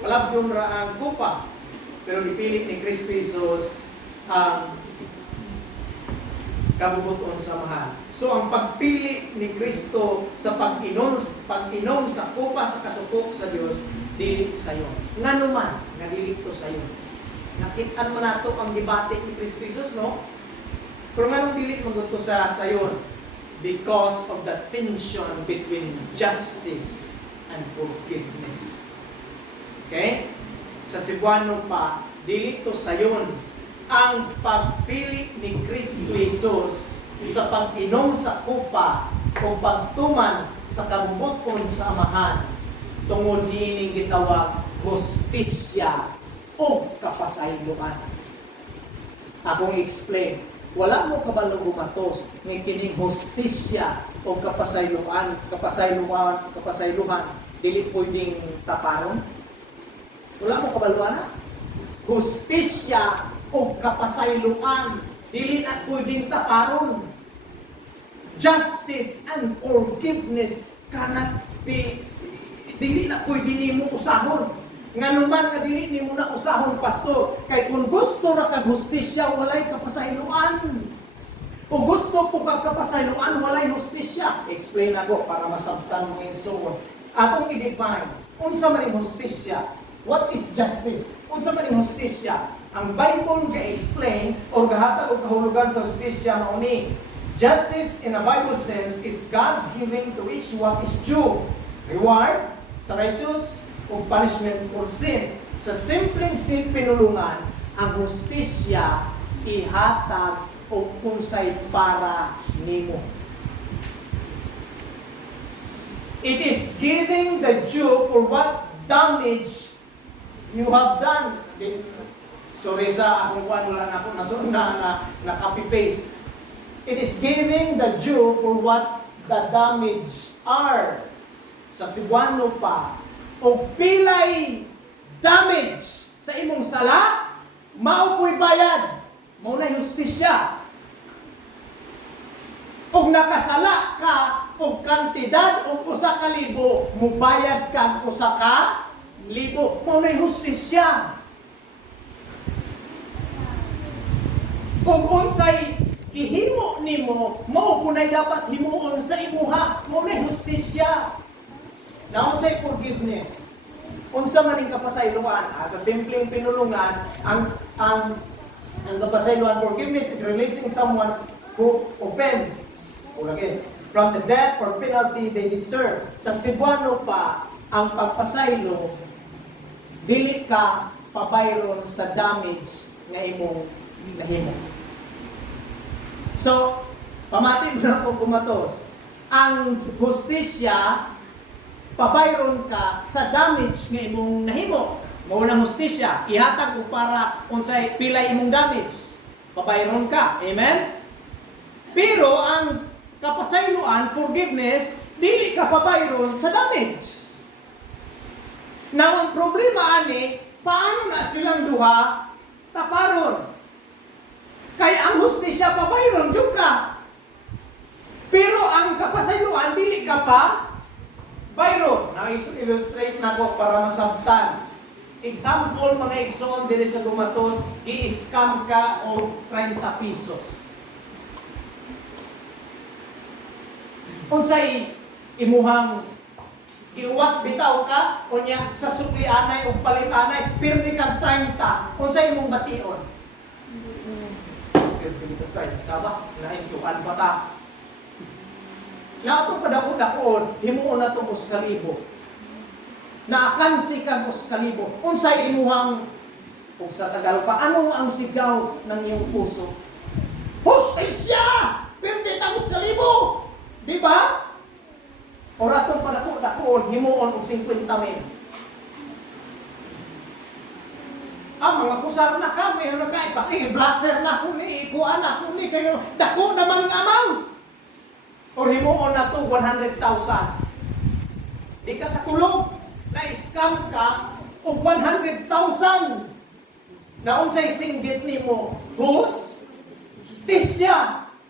palabyon ra ang kupa. Pero ipilit ni Kristo Jesus ang kabubuton sa mahal. So ang pagpili ni Kristo sa pag-inom sa kupa sa kasuko sa Dios, dili sayon. Nganuman nga dili to sayon. Nakit-an man nato ang debate ni Kristo Jesus, no? Pero nganong dili maguto sa sayon? Because of the tension between justice and forgiveness. Okay? Sa Cebuano pa, dili to sayon ang pagpili ni Kristo Jesus sa pag-inom sa kupa o pagtuman sa kabubuton sa amahan tungod niining gitawag hustisya o kapasayloan. Akong explain. Wala mo kabalo gumatos ng kining hustisya o kapasayloan, dili pwedeng taparon. Wala mo kabaluan? Hustisya o kapasayloan, dili na pwedeng taparon. Justice and forgiveness cannot be, dili na pwedeng nimo usahon. Nganuman nga dili nimo na usahon, pastor, kay kung gusto ra kag hustisya walay kapasayloan. O gusto po kag kapasayloan walay hustisya. Explain ako para masabtan mo insuon. Atong i-define unsa man ang hustisya. What is justice? Unsa man ang hustisya? Ang Bible ga-explain o gahatag og kahulugan sa hustisya mao ni justice in a Bible sense is God giving to each what is due. Reward sa righteous o punishment for sin. Sa simpleng pinulungan, ang hustisya ihatag o unsay para nimo. It is giving the due for what damage you have done. Sorry sa akong kuwan lang ako na copy-paste. It is giving the due for what the damage are. Sa Cebuano pa, o pilay damage sa imong sala, maupoy bayad. Maunay hustisya. Og nakasala ka og kantidad og 1,000, mubayad kang 1,000. Maunay hustisya. Kung unsay ihimo nimo, mao kunay dapat himuon sa imuha. Maunay hustisya. Na unsay forgiveness. Unsa man ning kapasayloan, sa simpleng pinulungan, ang kapasayloan, forgiveness is releasing someone who offends from the debt or penalty they deserve. Sa Cebuano pa, ang pagpasaylo, dili ka pabayron sa damage nga imong nahimo. So, pamati mo na po kumatos. Ang hustisya, pabayron ka sa damage nga imong nahimo. Mao na hustisya, ihatag ko para unsay pilay imong damage. Pabayron ka. Amen? Pero ang kapasayloan, forgiveness, dili ka pabayron sa damage. Now, ang problema ani, paano na silang duha taparon? Kaya ang hustisya pabayron jud ka. Pero ang kapasayloan dili ka pa bayron. Na-illustrate na ko para masabtan. Example, mga igsoon diri sa Dumatos, i-scam ka o 30 pesos. Unsay imuhang iuwat bitaw ka unya sa suklianay o palitanay pirdi kag 30. Unsay imong bation? Pirdi kag 30 ba? Naintuan pa ta. Na ito padako-dakoon, himuon na itong 1,000. Naakansi kang 1,000. Unsay imuhang, kung sa Tagalog pa, ano ang sigaw ng iyong puso? Hustisya! Pirdi ta 1,000! Di ba? O ratong padako-dakoon, himuon og 50,000. Mga kusar na kami, blatter na ko ni, ikuan na ko ni, kayo, dako naman nga amount. Or himuon na to 100,000. Di ka katulog, na-scam ka o 100,000. Na unsay singgit nimo, hustisya.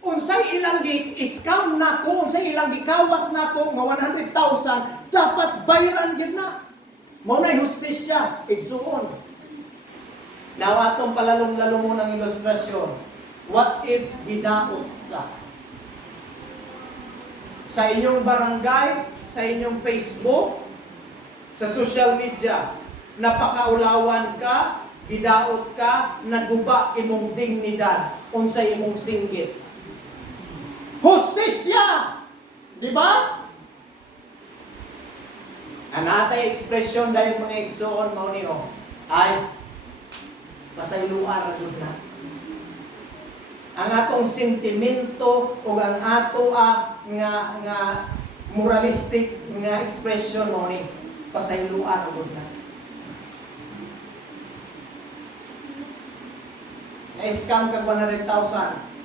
Unsay ilang gi-scam nako, unsay ilang gikawat nako nga 100,000, dapat bayaran gyud na. Mao nay hustisya, igsuon. Now atong palalong-lalong mo ng ilustrasyon. What if gidaot ka? Sa inyong barangay, sa inyong Facebook, sa social media, napakaulawan ka, gidaot ka, naguba imong dignidad, unsay imong singgit. Hustisya! Di ba? Anatay expression dahil mga igsoon mao niyo, ay pasayloan ra na. Ang atong sentimento o ang ato nga moralistic nga expression mo ni pasayloan ug na. Na-scam kag 100,000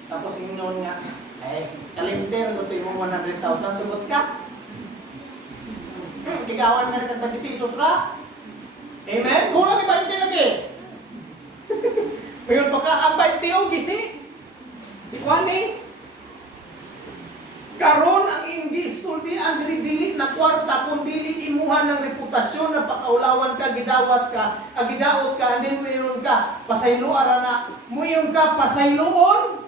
tapos ingnon nga kalimter mo to imong 100,000 sugot ka. Kigawan nga kag 20 pesos ra. Amen. Kulang ni 20 lagi. Mayon pa ka ang 20 o gisi. Ikuan karon ang English sulti ang dili na kwarta kung dili imuha ng reputasyon na pakaulawan ka, gidawat ka, gidaot ka, and then muiron ka, pasayloan na, muiron ka, pasayloon.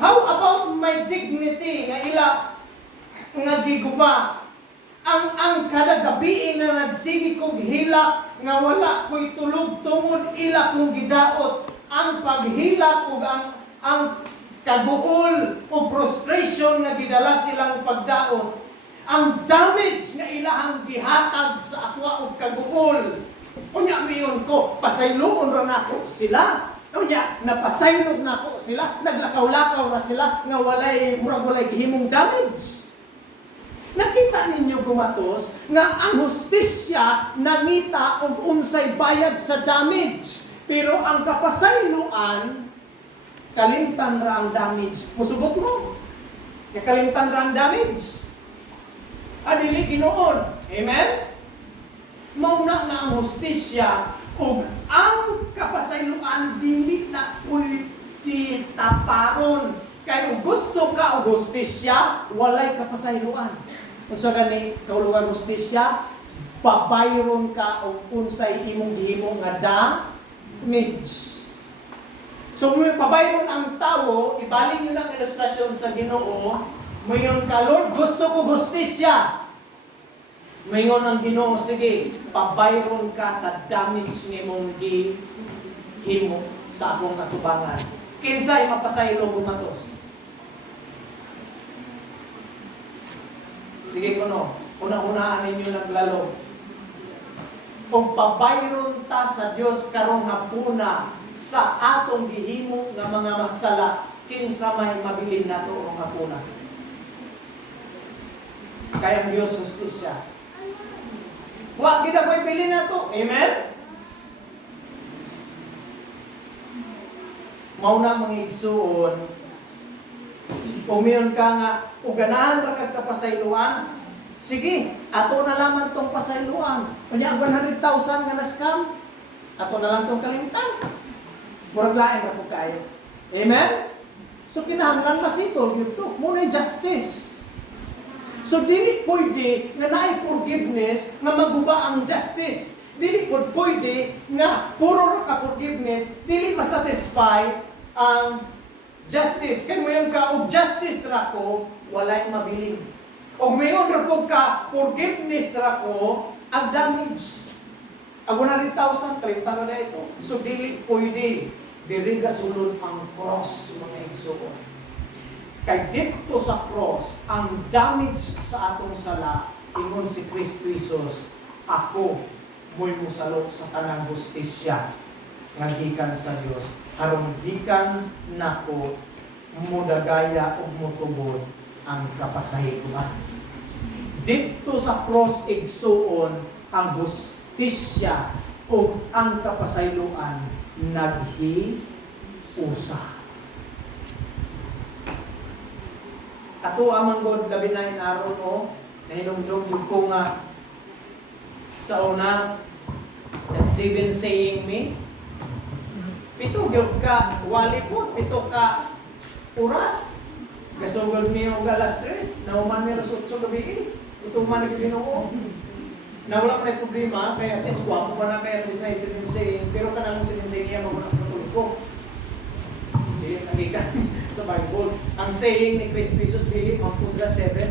How about my dignity nga ila nga giguba? Ang kada gabi na nagsigi kong hilak nga wala ko'y tulog tungod ila kong gidaot. Ang paghilak ug ang kaguol o frustration nga gidala silang pagdaot, ang damage nga ilahang gihatag sa akwa og kaguol. Unya miyon ko, pasayloon ra nako sila. Unya napasaylog nako sila, naglakaw-lakaw ra sila nga walay murag walay gihimong damage. Nakita ninyo gumatos nga ang hustisya nangita og unsay bayad sa damage. Pero ang kapasayloan kalimtan ra ang damage. Musubot mo. Kaya kalimtan ra ang damage. Adili Ginoon. Amen? Mauna nga ang hustisya ug ang kapasayloan dili na pwede taparon. Kaya kung gusto ka o hustisya, walay kapasayloan. Kung sa gani, kaulugan hustisya, pabayron ka o unsay imong gihimo nga damage. So, may pabayron ang tao, ibaling nyo ng ilustrasyon sa Ginoo, mayon ka, Lord, gusto ko hustisya. Mayon ang Ginoo, sige, pabayron ka sa damage ng imong gihimo sa akong katubangan. Kinsay mapasaylo bumatos. Sige ko no, una-unaan ninyo naglalo. Kung pabayron ta sa Dios karong hapuna sa atong gihimo nga mga masala, kinsa may mabilin nato ang hapuna. Kaya ang Dios hustisya. Wa gid ko'y bilin nato. Amen. Mauna mga igsuon, umiyon ka nga, o ganahan ra kag kapasayloan, sige, ato na lamang tong pasayloan. Kunya ang 100,000 nga na-scam, ato na lang tong kalimtan. Murag lain ra po kayo. Amen? So kinahanglan masitol yun to. Muna justice. So dili pwede nga naay forgiveness nga maguba ang justice. Dili pwede nga puro ra ka forgiveness, dili masatisfy ang justice. Kaya mayon ka og justice ra ko, walay mabiling. Og mayon ra po ka forgiveness ra ko, ang damage. Ang 100,000 kalimtan na ito. So dili pwede diri gasulod ang cross mga igsoon. Kay dito sa cross ang damage sa atong sala, ingon si Kristo Jesus, ako mo'y musalok sa tanang hustisya nga gikan sa Dios aron gikan nako mudagaya ug mutubod ang kapasayloan. Dito sa cross igsuon ang hustisya ug ang kapasayloan naghiusa. Ato amang God labi na inaron mo nahinumdum ko nga sa una that 7 saying me pito gyud ka wali po pito ka oras gasugod mi og alas 3 nauman mi alas 8 gabi ito man ang Ginoo na wala man problema kaya at least guwapo pa na kaya at least na 7 saying pero kanang 7 saying niya magpatulog ko di nagikan sa Bible ang saying ni Kristo Jesus dili magpudra 7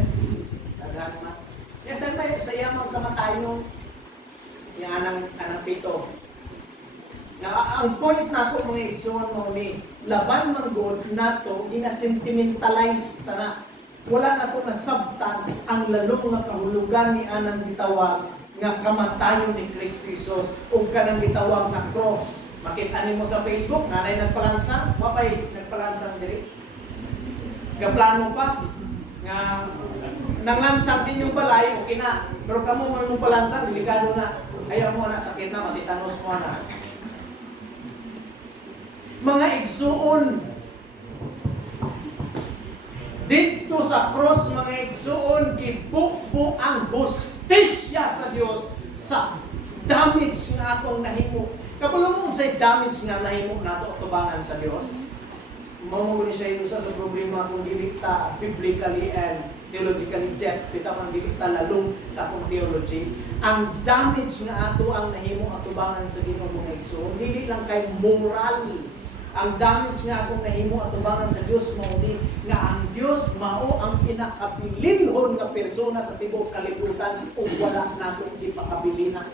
daghan man yes sa iya magkamatayon yung anang pito. Ang point nato mga igsoon mo ni laban man God nato gina-sentimentalize na wala nato nasabtan ang lalong nga kahulugan ni anang bitawag nga kamatayon ni Kristo Jesus o kanang bitawag nga cross. Makita nimo sa Facebook nanay nagpalansang, mapay nagpalansang diri. Gaplano pa nga nanglansang sa inyong balay, okay na. Pero kamo mo mong palansang, delikado na. Ayaw mo na, sakit na, matitanos mo na. Mga igsuon, dito sa cross, mga igsuon, gibukbo ang hustisya sa Dios sa damage nga atong nahimo. Kapalo mo sa damage nga nahimo nato tubangan sa Dios. Mamuguni siya inusa sa problema kung dilikta biblically and theologically depth, kita man dilikta lalong sa akong theology. Ang damage nga ato ang nahimo atubangan sa Ginoo mga igsoon, dili lang kay moral. Ang damage nga atong nahimo atubangan sa Dios mao ni nga ang Dios mao ang pinakabilinhon nga persona sa tibuok kalibutan ug wala nato gipakabilinan.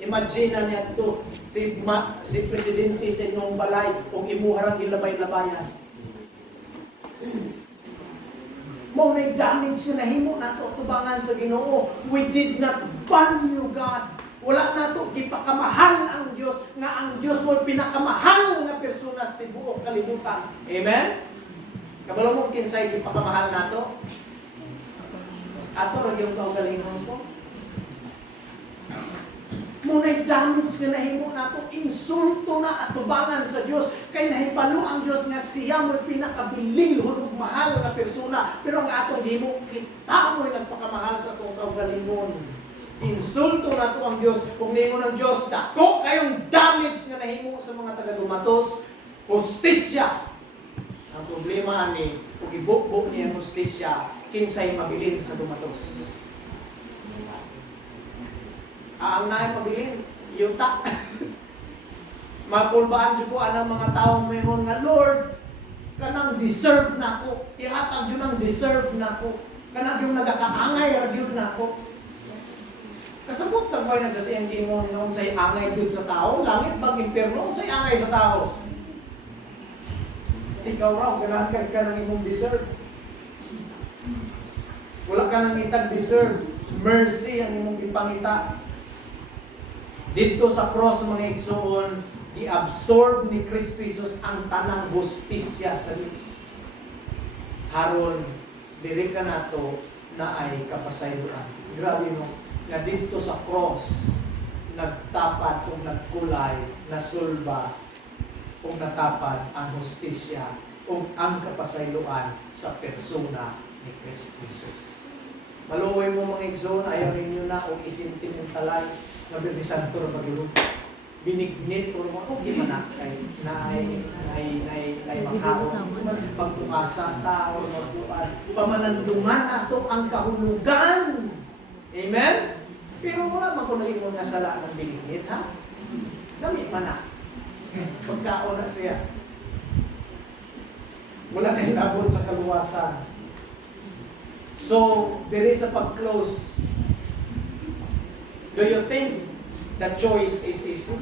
Imagine na niya ito, si Presidente sa inyong balay o imuharang gilabay-labayan. Mao na damage na nahimo nato tubangan sa Ginoo. We did not value God. Wala nato gipakamahal ang Dios nga ang Dios mo pinakamahal nga persona sa tibuok kalibutan. Amen. Kabalo mo kinsay gipakamahal nato? Ato ra gyud kaugalingon ko. Muna'y damage nga nahimo nato, insulto na atubangan sa Dios kay nahibalo ang Dios nga siya mo'y pinakabiling hulog mahal nga persona, pero nga atong himo kita mo'y nagpakamahal sa atong kaugalingon. Insulto na to ang Dios. Kung nimo ng Dios dako kayong damage nga nahimo sa mga taga-dumatos, hustisya. Ang problema ani kung ibukbok niya ang hustisya, kinsay mabilin sa dumatos. Ang naay pabilin, yuta. Magkulbaan dyan po anang mga taong mayroon nga, Lord, kanang deserve na ko. Ihatag yun ang deserve na ko. Kanang yung nagkakaangay, yun na ko. Kasabot na ba na sa siyang gingon noon sa'y angay dun sa tao? Langit bang impyerno? Sa'y angay sa tao? Ikaw raw, ganahan ka ng imong deserve. Wala ka nang itag deserve. Mercy ang imong ipangita. Dito sa cross mga igsoon, i-absorb ni Kristo Jesus ang tanang hustisya sa Diyos. Haron, dili ka nato na ay kapasayloan. Grabe no, na dito sa cross, nagtapat kung nagkulay, nasulba, kung natapat ang hustisya, kung ang kapasayloan sa persona ni Kristo Jesus. Maluoy mo mga igsoon, ayaw ninyo na o isentimentalize, Nabi Santo na mag-irog. Binignit o mga kung gimana kay makaon. Pagpumasa ta o magpuan. Pamanandungan ato ang kahulugan. Amen? Pero wala man ko naging mga sala ng binignit, ha? Dami man na. Pagkaon na siya. Wala na inabot sa kaluwasan. So, there is a pag-close. Do you think the choice is easy?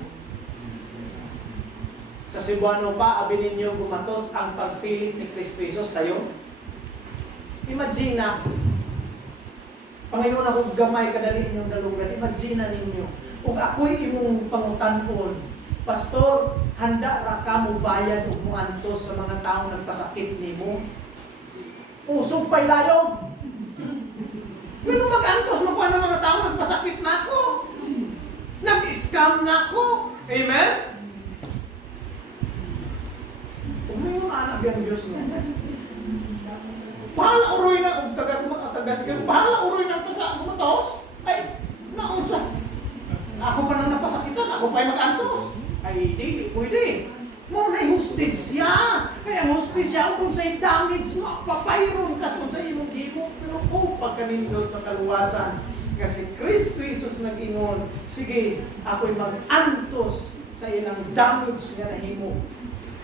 Sa Cebuano pa, abilin niyo gumatos ang pagpilit ni Kristo Jesus sa'yo. Imagine na, Panginoon ako gamay kadali inyong dalugan. Imagine ninyo, kung ako'y imong pangutan-on, Pastor, handa ra ka mo bayad o muantos sa mga taong nagpasakit nimo. Usog pa'y layog. Pero mag-antos mo pa ng mga tao, nagpasakit na ako. Nag-scam na ako. Amen? Kung may mga anak yung Diyos mo, bahala uroy na, bahala uroy na taga-gumatos. Ay, naunsa. Ako pa nang napasakitan, ako pa'y mag-antos. Ay, di, pwede. Mo na hustisya. Kaya hustisya kung sa'y damage mo, papayron kas kung sa'y imong himo. Pero kung pagkanindot sa kaluwasan, kasi Kristo Jesus nag-ingon, sige, ako'y mag-antos sa ilang damage nga nahimo.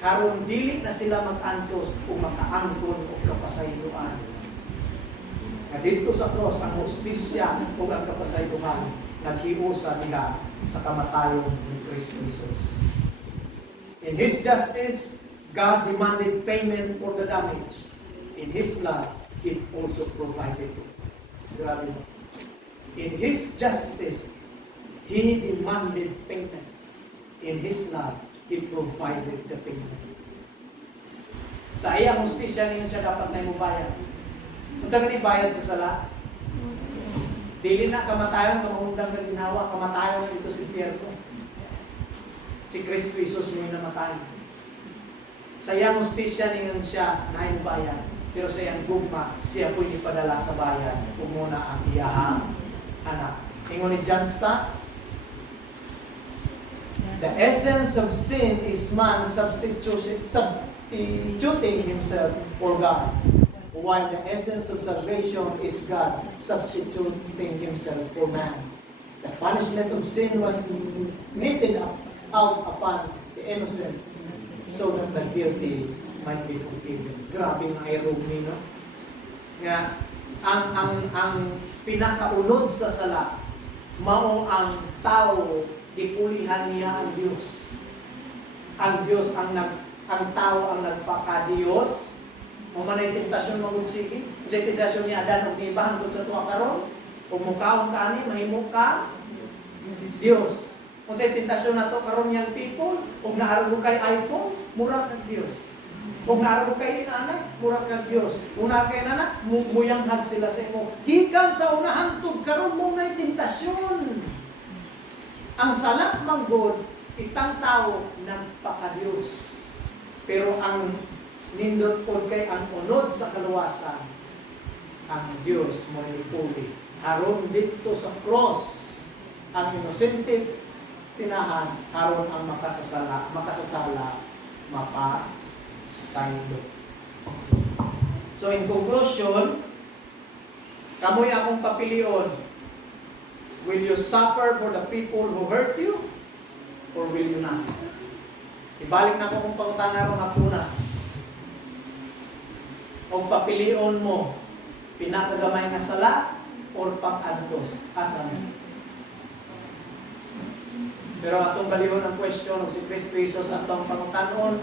Karon dili na sila mag-antos o makaangkon o kapasayloan. Na dito sa cross, ang hustisya o ang kapasayloan, naghiusa nila sa kamatayon ni Kristo Jesus. In His justice, God demanded payment for the damage. In His love, it also provided it. Grabe mo. In His justice, He demanded payment. In His love, He provided the payment. Sa iyang hustisya ninyo siya dapat na imubayad. Kung saan ka ibayad sa sala, dili na kamatayon, kamahundang na ginawa, kamatayon ito si Pierre. Si Kristo Jesus mo yung namatay. Sa iyang hustisya ninyo siya na imubayad. Pero sa iyang gugma, siya po'y ipadala sa bayan kung muna ang iyahang anak. Ingon ni John Stott, the essence of sin is man substituting himself for God, while the essence of salvation is God substituting himself for man. The punishment of sin was meted out upon the innocent so that the guilty might be forgiven. Grabe ang irony, no? Nga, ang pinakaunod sa sala, mao ang tao, ipulihan niya ang Diyos. Ang Diyos ang tao ang nagpaka-Diyos. O manay tentasyon magunsigi. Kung sa tentasyon ni Adan, o iba hangtod sa tuwa karon, kung mukhaon ka ni, mahimo ka Diyos. Kung sa tentasyon na to karon yang people, kung naargo kay iPhone, mura ka Diyos. Kung naroon kay inana, mura ka Diyos. Una kay inana, muyanghag sila sa imo. Gikan sa unahang tug karon mo may tentasyon. Ang salak manggod, itang tao nagpaka-Diyos. Pero ang nindot po kay ang unod sa kaluwasan, ang Diyos mo ipuli. Haron dito sa cross, ang inosente tinahan, haron ang makasasala, mapasaylo. So in conclusion, kamoy akong papilion. Will you suffer for the people who hurt you? Or will you not? Ibalik na ko kung pangutana ron hapuna. O papilion mo, pinakagamay na sala or pang-antos? Asan? Pero atong balihon ang question, si Kristo Jesus atong pangutanon,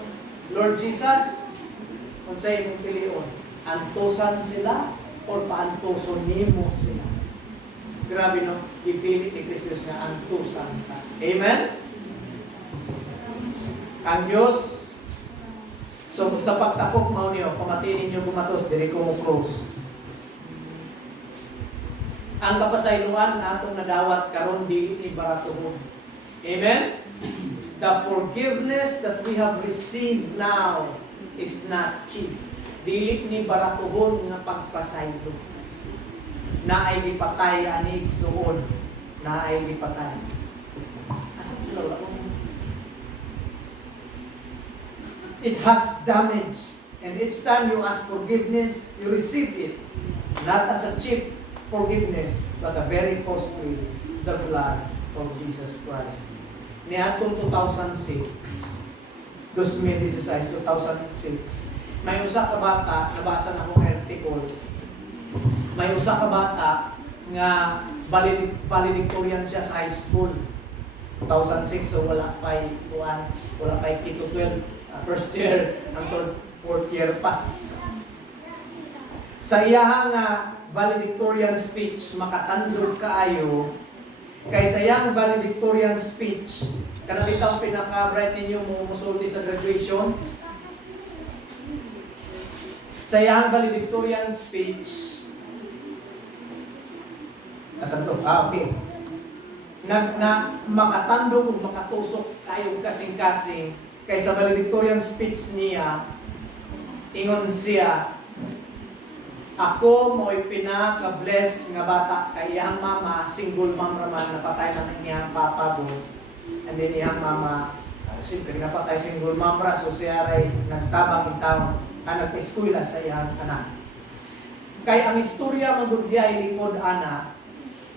Lord Jesus, kung sa imong pilion, antosan sila or paantoson nimo sila? Grabe no, ipili ni Kristo na antusan ka. Amen? Ang Diyos, so sa pagtakok mao niyo, pamatinin niyo bumatos, diri ko mo close. Ang kapasayloan na atong nadawat karon dili ni baratuhon. Amen? The forgiveness that we have received now is not cheap. Dili ni baratuhon nga pagpasaylo. Na ay gipatay ani igsuon, na ay gipatay. Asa sila wala? It has damage, and each time you ask forgiveness, you receive it, not as a cheap forgiveness, but a very costly, the blood of Jesus Christ. Niatong 2006, 2016, 2006, may usa ka bata, nabasa na akong article, may usa ka bata nga valedictorian siya sa high school. 2006, so wala pa K to 12, first year, hangtod fourth year pa. Sa iyahang valedictorian speech, makatandog kaayo, kay sa iyang valedictorian speech, kanang bitaw pinaka-bright ninyo mo musulti sa graduation. Sa iyang valedictorian speech, asan to? Okay. Na makatandog o makatusok tayo kasing-kasing kaysa valedictorian speech niya, ingon siya, ako mo'y pinaka-bless nga bata kay iyang mama, single mom raman, napatay na ng iyang papa go. And then iyang mama, siyempre napatay single mom ra, so siya ray nagtabang itang nag-eskwela sa iyang anak. Kay ang istorya magudiyay likod ana,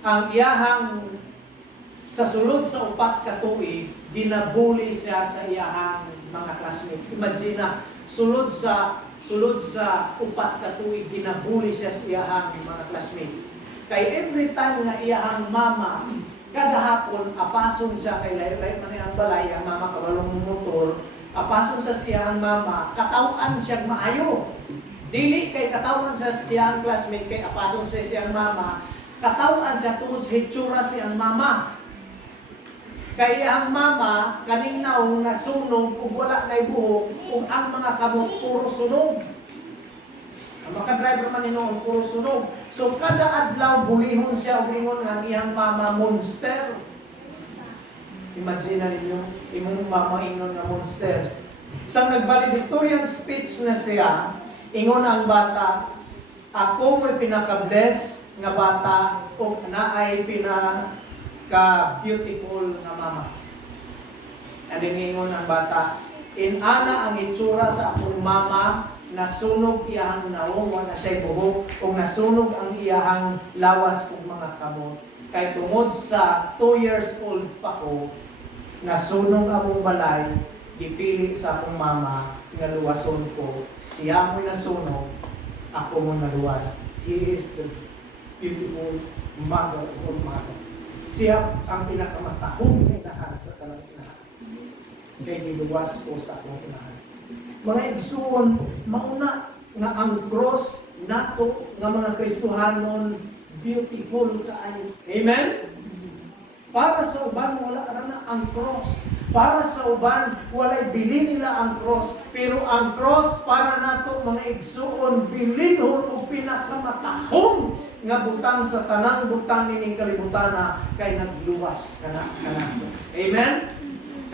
ang iyahang sa sulod sa 4 ka tuig, binabuli siya sa iyahang mga classmate. Imagine na, sulod sa 4 ka tuig, binabuli siya sa iyahang mga classmate. Kay every time nga iyahang mama, kada hapon, apason siya kay layo-layo man ang balay, ang mama kawalong motor, apason siya sa iyahang mama, katawan siya maayo. Dili kay katawan siya sa iyahang classmate, kay apason siya sa iyang mama, katawan siya tungod sa hitsura siyang mama. Kaya ang mama, kaning naong nasunog kung wala na buhok, kung ang mga kamot puro sunog. Ang maka-driver man inoon, puro sunog. So kada adlaw, bulihon siya o ingon ang iyang mama monster. Imagine na ninyo, imong mama ingon na monster. Sa nag-valedictorian speech na siya, ingon ang bata, ako mo'y pinaka-bless nga bata o na ay ka-beautiful na mama. And ingon ang bata, inana ang itsura sa akong mama, nasunog iyahang naong, na siya'y buhok, kung nasunog ang iyahang lawas kong mga kamot. Kay tungod sa 2 years old pa ko, nasunog among balay, dipili sa akong mama, nga luwason ko, siya mo'y nasunog, ako mo naluwas. He is the beautiful mother of mother. Siya ang pinakamatahong inahan sa talang inahan. Kaya niluwas ko sa akong inahan. Mga igsuon, mauna nga ang cross nato nga mga Kristohanon beautiful kaayo. Amen? Para sa uban, wala na ang cross. Para sa uban, walay bili nila ang cross. Pero ang cross, para nato mga igsuon, bilinhon o pinakamatahong nga butang sa tanang butang nining kalibutana kay nagluwas kana. Amen?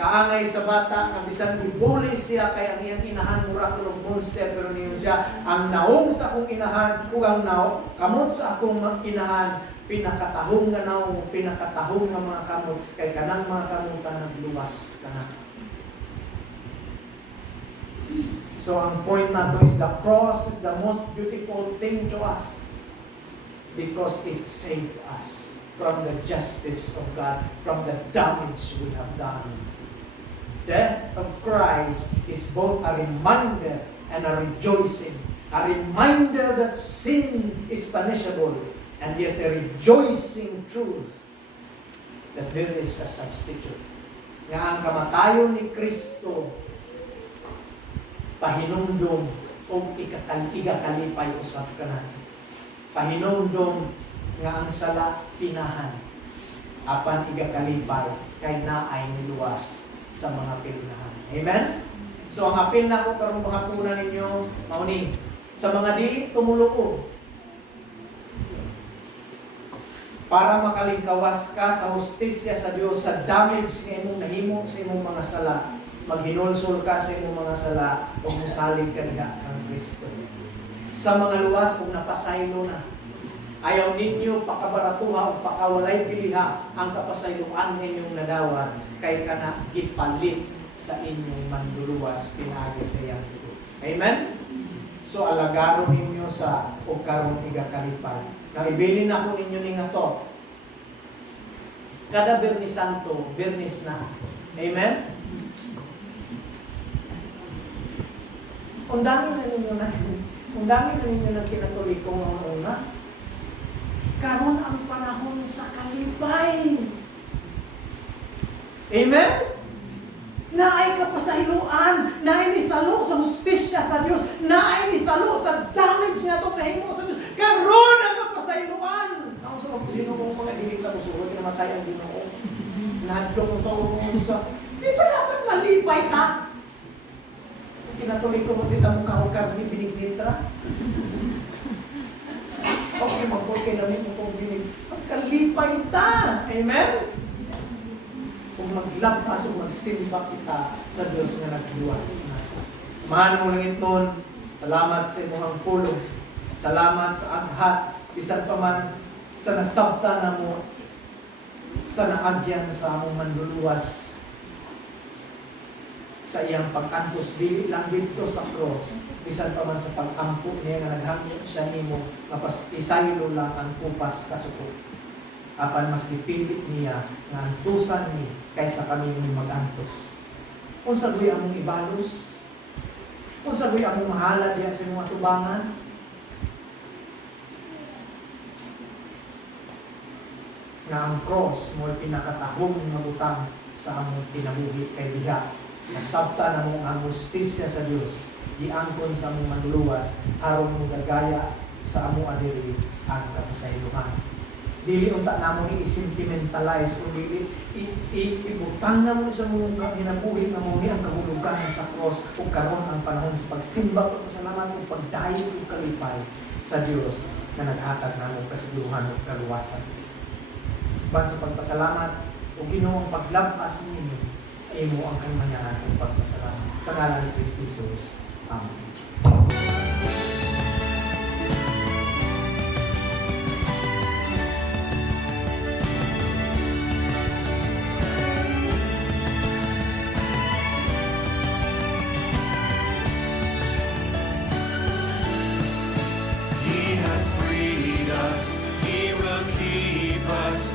Kaangay sa bata, nga bisan ibuli siya kay ang iyang inahan mura kulog monster, pero niyon siya ang naong sa akong inahan ug ang naong kamot sa akong inahan pinakatahong nga naong pinakatahong nga mga kamot kay kanang mga kamutan nagluwas kana. So ang point nato is the cross is the most beautiful thing to us because it saved us from the justice of God, from the damage we have done. Death of Christ is both a reminder and a rejoicing. A reminder that sin is punishable, and yet a rejoicing truth that there is a substitute. Nga ang kamatayon ni Kristo pahinumdom o igakalipay usap ka natin. Pahinumdom nga ang sala tinahan apan igakalipay kay naay niluwas sa mga pilinahan. Amen? So ang apil na ko karong mga puna ninyo mauni sa mga dili tumuluo para makalingkawas ka sa hustisya sa Dios sa damage nga imong nahimo sa imong mga sala, maghinulsol ka sa imong mga sala o musalig ka diha kang Kristo. Sa mga luwas kung napasaylo na, ayaw ninyo pakabaratuha o pakawalay piliha ang kapasayloan ninyong nadawat kay kana gipalit sa inyong manduluwas pinaagi sa iyang ito. Amen? So alagaro ninyo sa o karong igakalipay. Naibilin ako ninyo ni nga to. Kada Birnis Santo, Birnis na. Amen? Ang dami na ninyo na kinatolikong ang una. Karon ang panahon sa kalipay. Amen? Naay kapasayloan, naay nisalo sa hustisya sa Dios, naay nisalo sa damage nga itong nahimo sa Dios. Karon ang kapasayloan. Ang sa mga Ginoo mga dilig na musuod, namatay ang Ginoo. Nadlong ito sa... Di ba dapat malipay ka? Kinatuloy ko mo dito mong kahukar ni binignitra. Okay, mag-okay namin mo kung binig. Magkalipay ta. Amen? Kung maglapas o magsimba kita sa Diyos na nagluwas na. Mahal mo langit nun, salamat sa imong pulong. Salamat sa aghat. Bisan pa man sa nasabta na mo, sa naagyan sa among manluluwas. Sa iyang pag-antos, dili lang dito sa cross. Bisan pa man sa pag-ampo niya na naghangyo siya nimo, mapas isaylo lang ang kupas kasuko. Apan mas gipilit niya nga antusan ni kaysa kami ni mag-antos. Unsa gay among ibalos? Unsa gay among mahala diya sa mga tubangan? Na ang cross mo pinakatahong nga butang sa among kinabuhi kay diha. Nasabta na mo ang hustisya sa Dios. Iangkon sa among manluluwas aron mo gagaya sa among adiri ang kapasaylohan. Dili unta namo i-sentimentalize kundi ibutang namo sa mga hinabuhi nga mo ang kahulugan sa cross ug karon ang panahon sa pagsimba ug pasalamat ug pagdayon ug kalipay sa Dios na naghatag namo kasiguruhan ug kaluwasan. Ban sa pagpasalamat ug Ginoo ang paglabas ninyo ay mo ang kayamanan ug pagpasalamat sa ngalan ni Kristo Jesus. Amen. He has freed us, He will keep us.